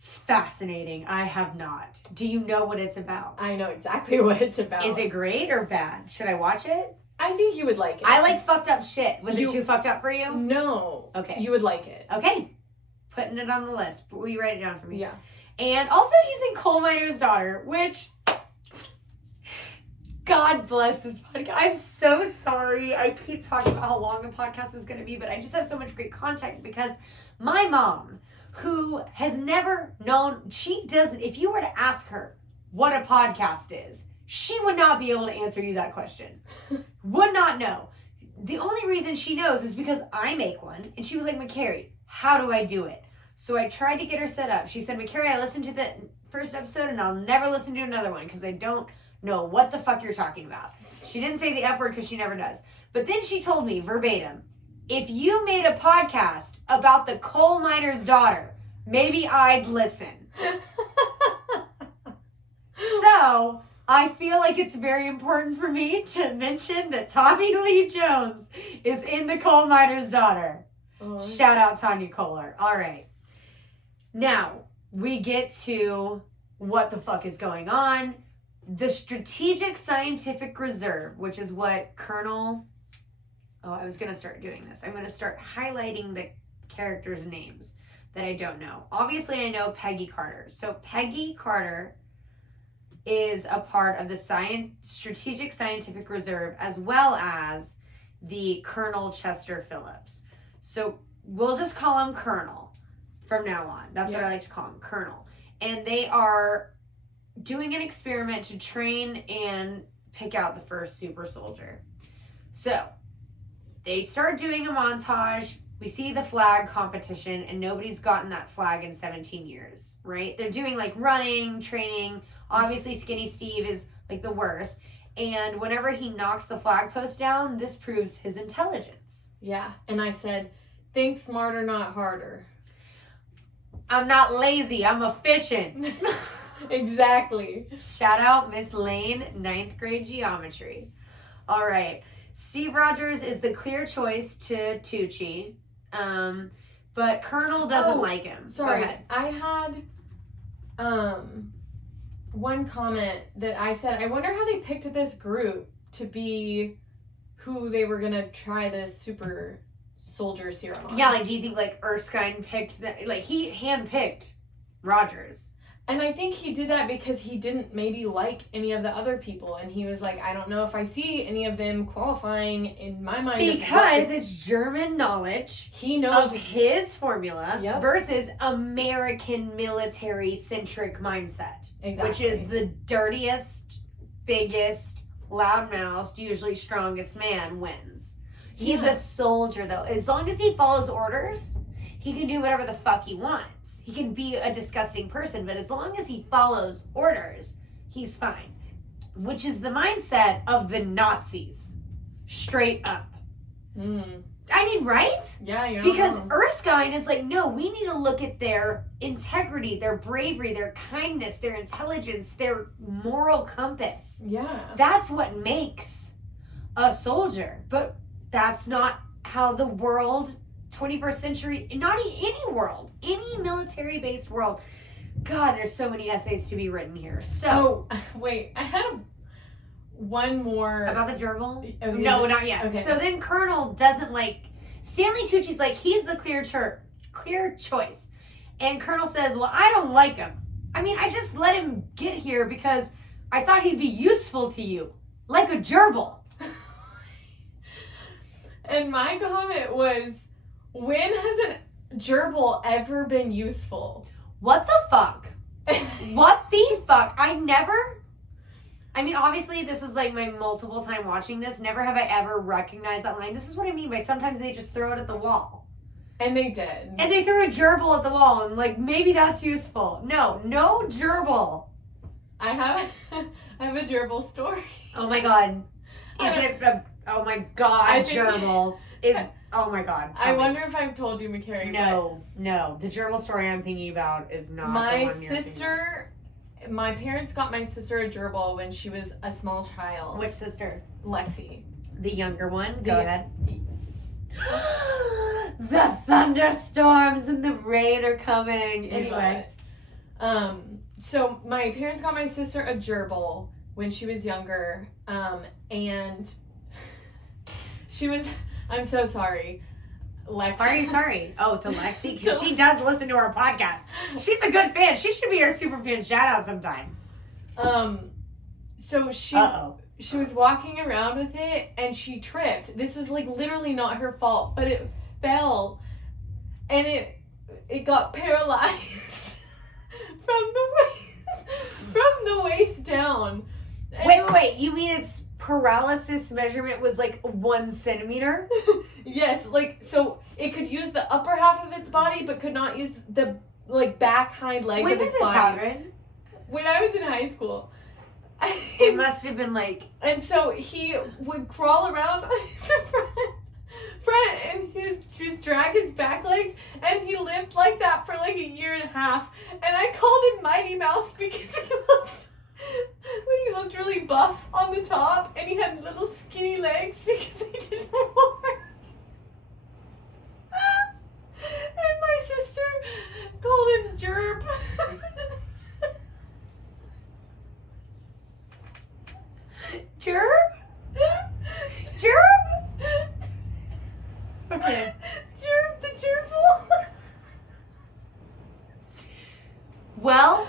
Fascinating. I have not. Do you know what it's about? I know exactly what it's about. Is it great or bad? Should I watch it? I think you would like it. I like fucked up shit. Was it too fucked up for you? No. Okay. You would like it. Okay. Putting it on the list. Will you write it down for me? Yeah. And also he's in Coal Miner's Daughter, which... God bless this podcast. I'm so sorry. I keep talking about how long the podcast is going to be, but I just have so much great content because my mom, who has never known, she doesn't, if you were to ask her what a podcast is, she would not be able to answer you that question. Would not know. The only reason she knows is because I make one, and she was like, McCary, how do I do it? So I tried to get her set up. She said, McCary, I listened to the first episode, and I'll never listen to another one because I don't know what the fuck you're talking about. She didn't say the F word because she never does. But then she told me verbatim, if you made a podcast about the coal miner's daughter, maybe I'd listen. So I feel like it's very important for me to mention that Tommy Lee Jones is in the coal miner's daughter. Oh. Shout out Tanya Kohler. All right. Now we get to what the fuck is going on. The Strategic Scientific Reserve, which is what Colonel... Oh, I was going to start doing this. I'm going to start highlighting the characters' names that I don't know. Obviously, I know Peggy Carter. So Peggy Carter is a part of the Strategic Scientific Reserve as well as the Colonel Chester Phillips. So we'll just call him Colonel from now on. That's what I like to call him, Colonel. And they are doing an experiment to train and pick out the first super soldier. So they start doing a montage. We see the flag competition, and nobody's gotten that flag in 17 years, right? They're doing like running, training. Obviously, Skinny Steve is like the worst. And whenever he knocks the flag post down, this proves his intelligence. Yeah. And I said, think smarter, not harder. I'm not lazy. I'm efficient. Exactly. Shout out Miss Lane, 9th grade geometry. All right. Steve Rogers is the clear choice to Tucci. But Colonel doesn't like him. Sorry. Go ahead. I had one comment that I said, I wonder how they picked this group to be who they were going to try the super soldier serum on. Yeah, like, do you think, like, Erskine picked that? Like, he handpicked Rogers. And I think he did that because he didn't maybe like any of the other people. And he was like, I don't know if I see any of them qualifying in my mind. Because it's German knowledge. He knows of his formula versus American military-centric mindset. Exactly. Which is the dirtiest, biggest, loudmouthed, usually strongest man wins. He's a soldier, though. As long as he follows orders, he can do whatever the fuck he wants. He can be a disgusting person, but as long as he follows orders, he's fine. Which is the mindset of the Nazis. Straight up. Mm. I mean, right? Yeah, you're Because wrong. Erskine is like, no, we need to look at their integrity, their bravery, their kindness, their intelligence, their moral compass. Yeah. That's what makes a soldier. But that's not how the world... 21st century, not any world, any military-based world. God, there's so many essays to be written here. So, wait, I had one more about the gerbil. Okay. No, not yet. Okay. So then Colonel doesn't like Stanley Tucci's like he's the clear choice, and Colonel says, "Well, I don't like him. I mean, I just let him get here because I thought he'd be useful to you, like a gerbil." And my comment was, when has a gerbil ever been useful? What the fuck? What the fuck? I mean, obviously, this is like my multiple time watching this. Never have I ever recognized that line. This is what I mean by sometimes they just throw it at the wall. And they did. And they threw a gerbil at the wall and like, maybe that's useful. No gerbil. I have a gerbil story. Oh my god. Oh my god, gerbils. Oh my god. I wonder if I've told you, McCary. No. The gerbil story I'm thinking about is not the one you're sister. My parents got my sister a gerbil when she was a small child. Which sister? Lexi. The younger one? Go ahead. The thunderstorms and the rain are coming. Anyway. So my parents got my sister a gerbil when she was younger. And she was, I'm so sorry, Lexi. Why are you sorry? Oh, to Lexi? Because she does listen to our podcast. She's a good fan. She should be our super fan shout out sometime. So she was walking around with it and she tripped. This was like literally not her fault, but it fell and it got paralyzed from the waist down. Wait. You mean its paralysis measurement was like 1 centimeter? Yes, like, so it could use the upper half of its body, but could not use the, like, back hind leg of its body. When did this happen? When I was in high school. It must have been like... And so he would crawl around on his front and he'd just drag his back legs, and he lived like that for like 1.5 years. And I called him Mighty Mouse because he looked really buff on the top, and he had little skinny legs because he didn't work. And my sister called him Gerb. Gerb? Gerb? Okay. Gerb the gerbil. Well,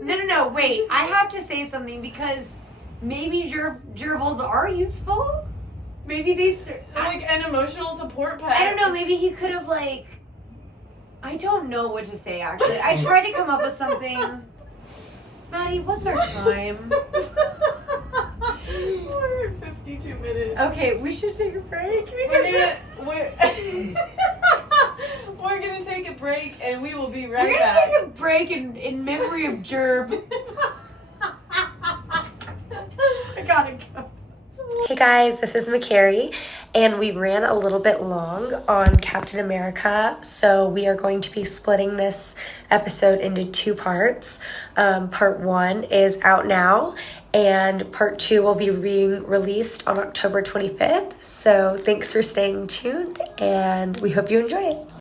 no, wait. I have to say something because maybe gerbils are useful. Maybe they... Like an emotional support pet. I don't know. Maybe he could have, like... I don't know what to say, actually. I tried to come up with something. Maddie, what's our time? We're at 52 minutes. Okay, we should take a break. We're gonna take a break, and we will be right back. We're gonna take a break in memory of Gerb. I gotta go. Hey guys, this is McCary, and we ran a little bit long on Captain America, so we are going to be splitting this episode into 2 parts. Part 1 is out now, and part 2 will be being released on October 25th, so thanks for staying tuned, and we hope you enjoy it.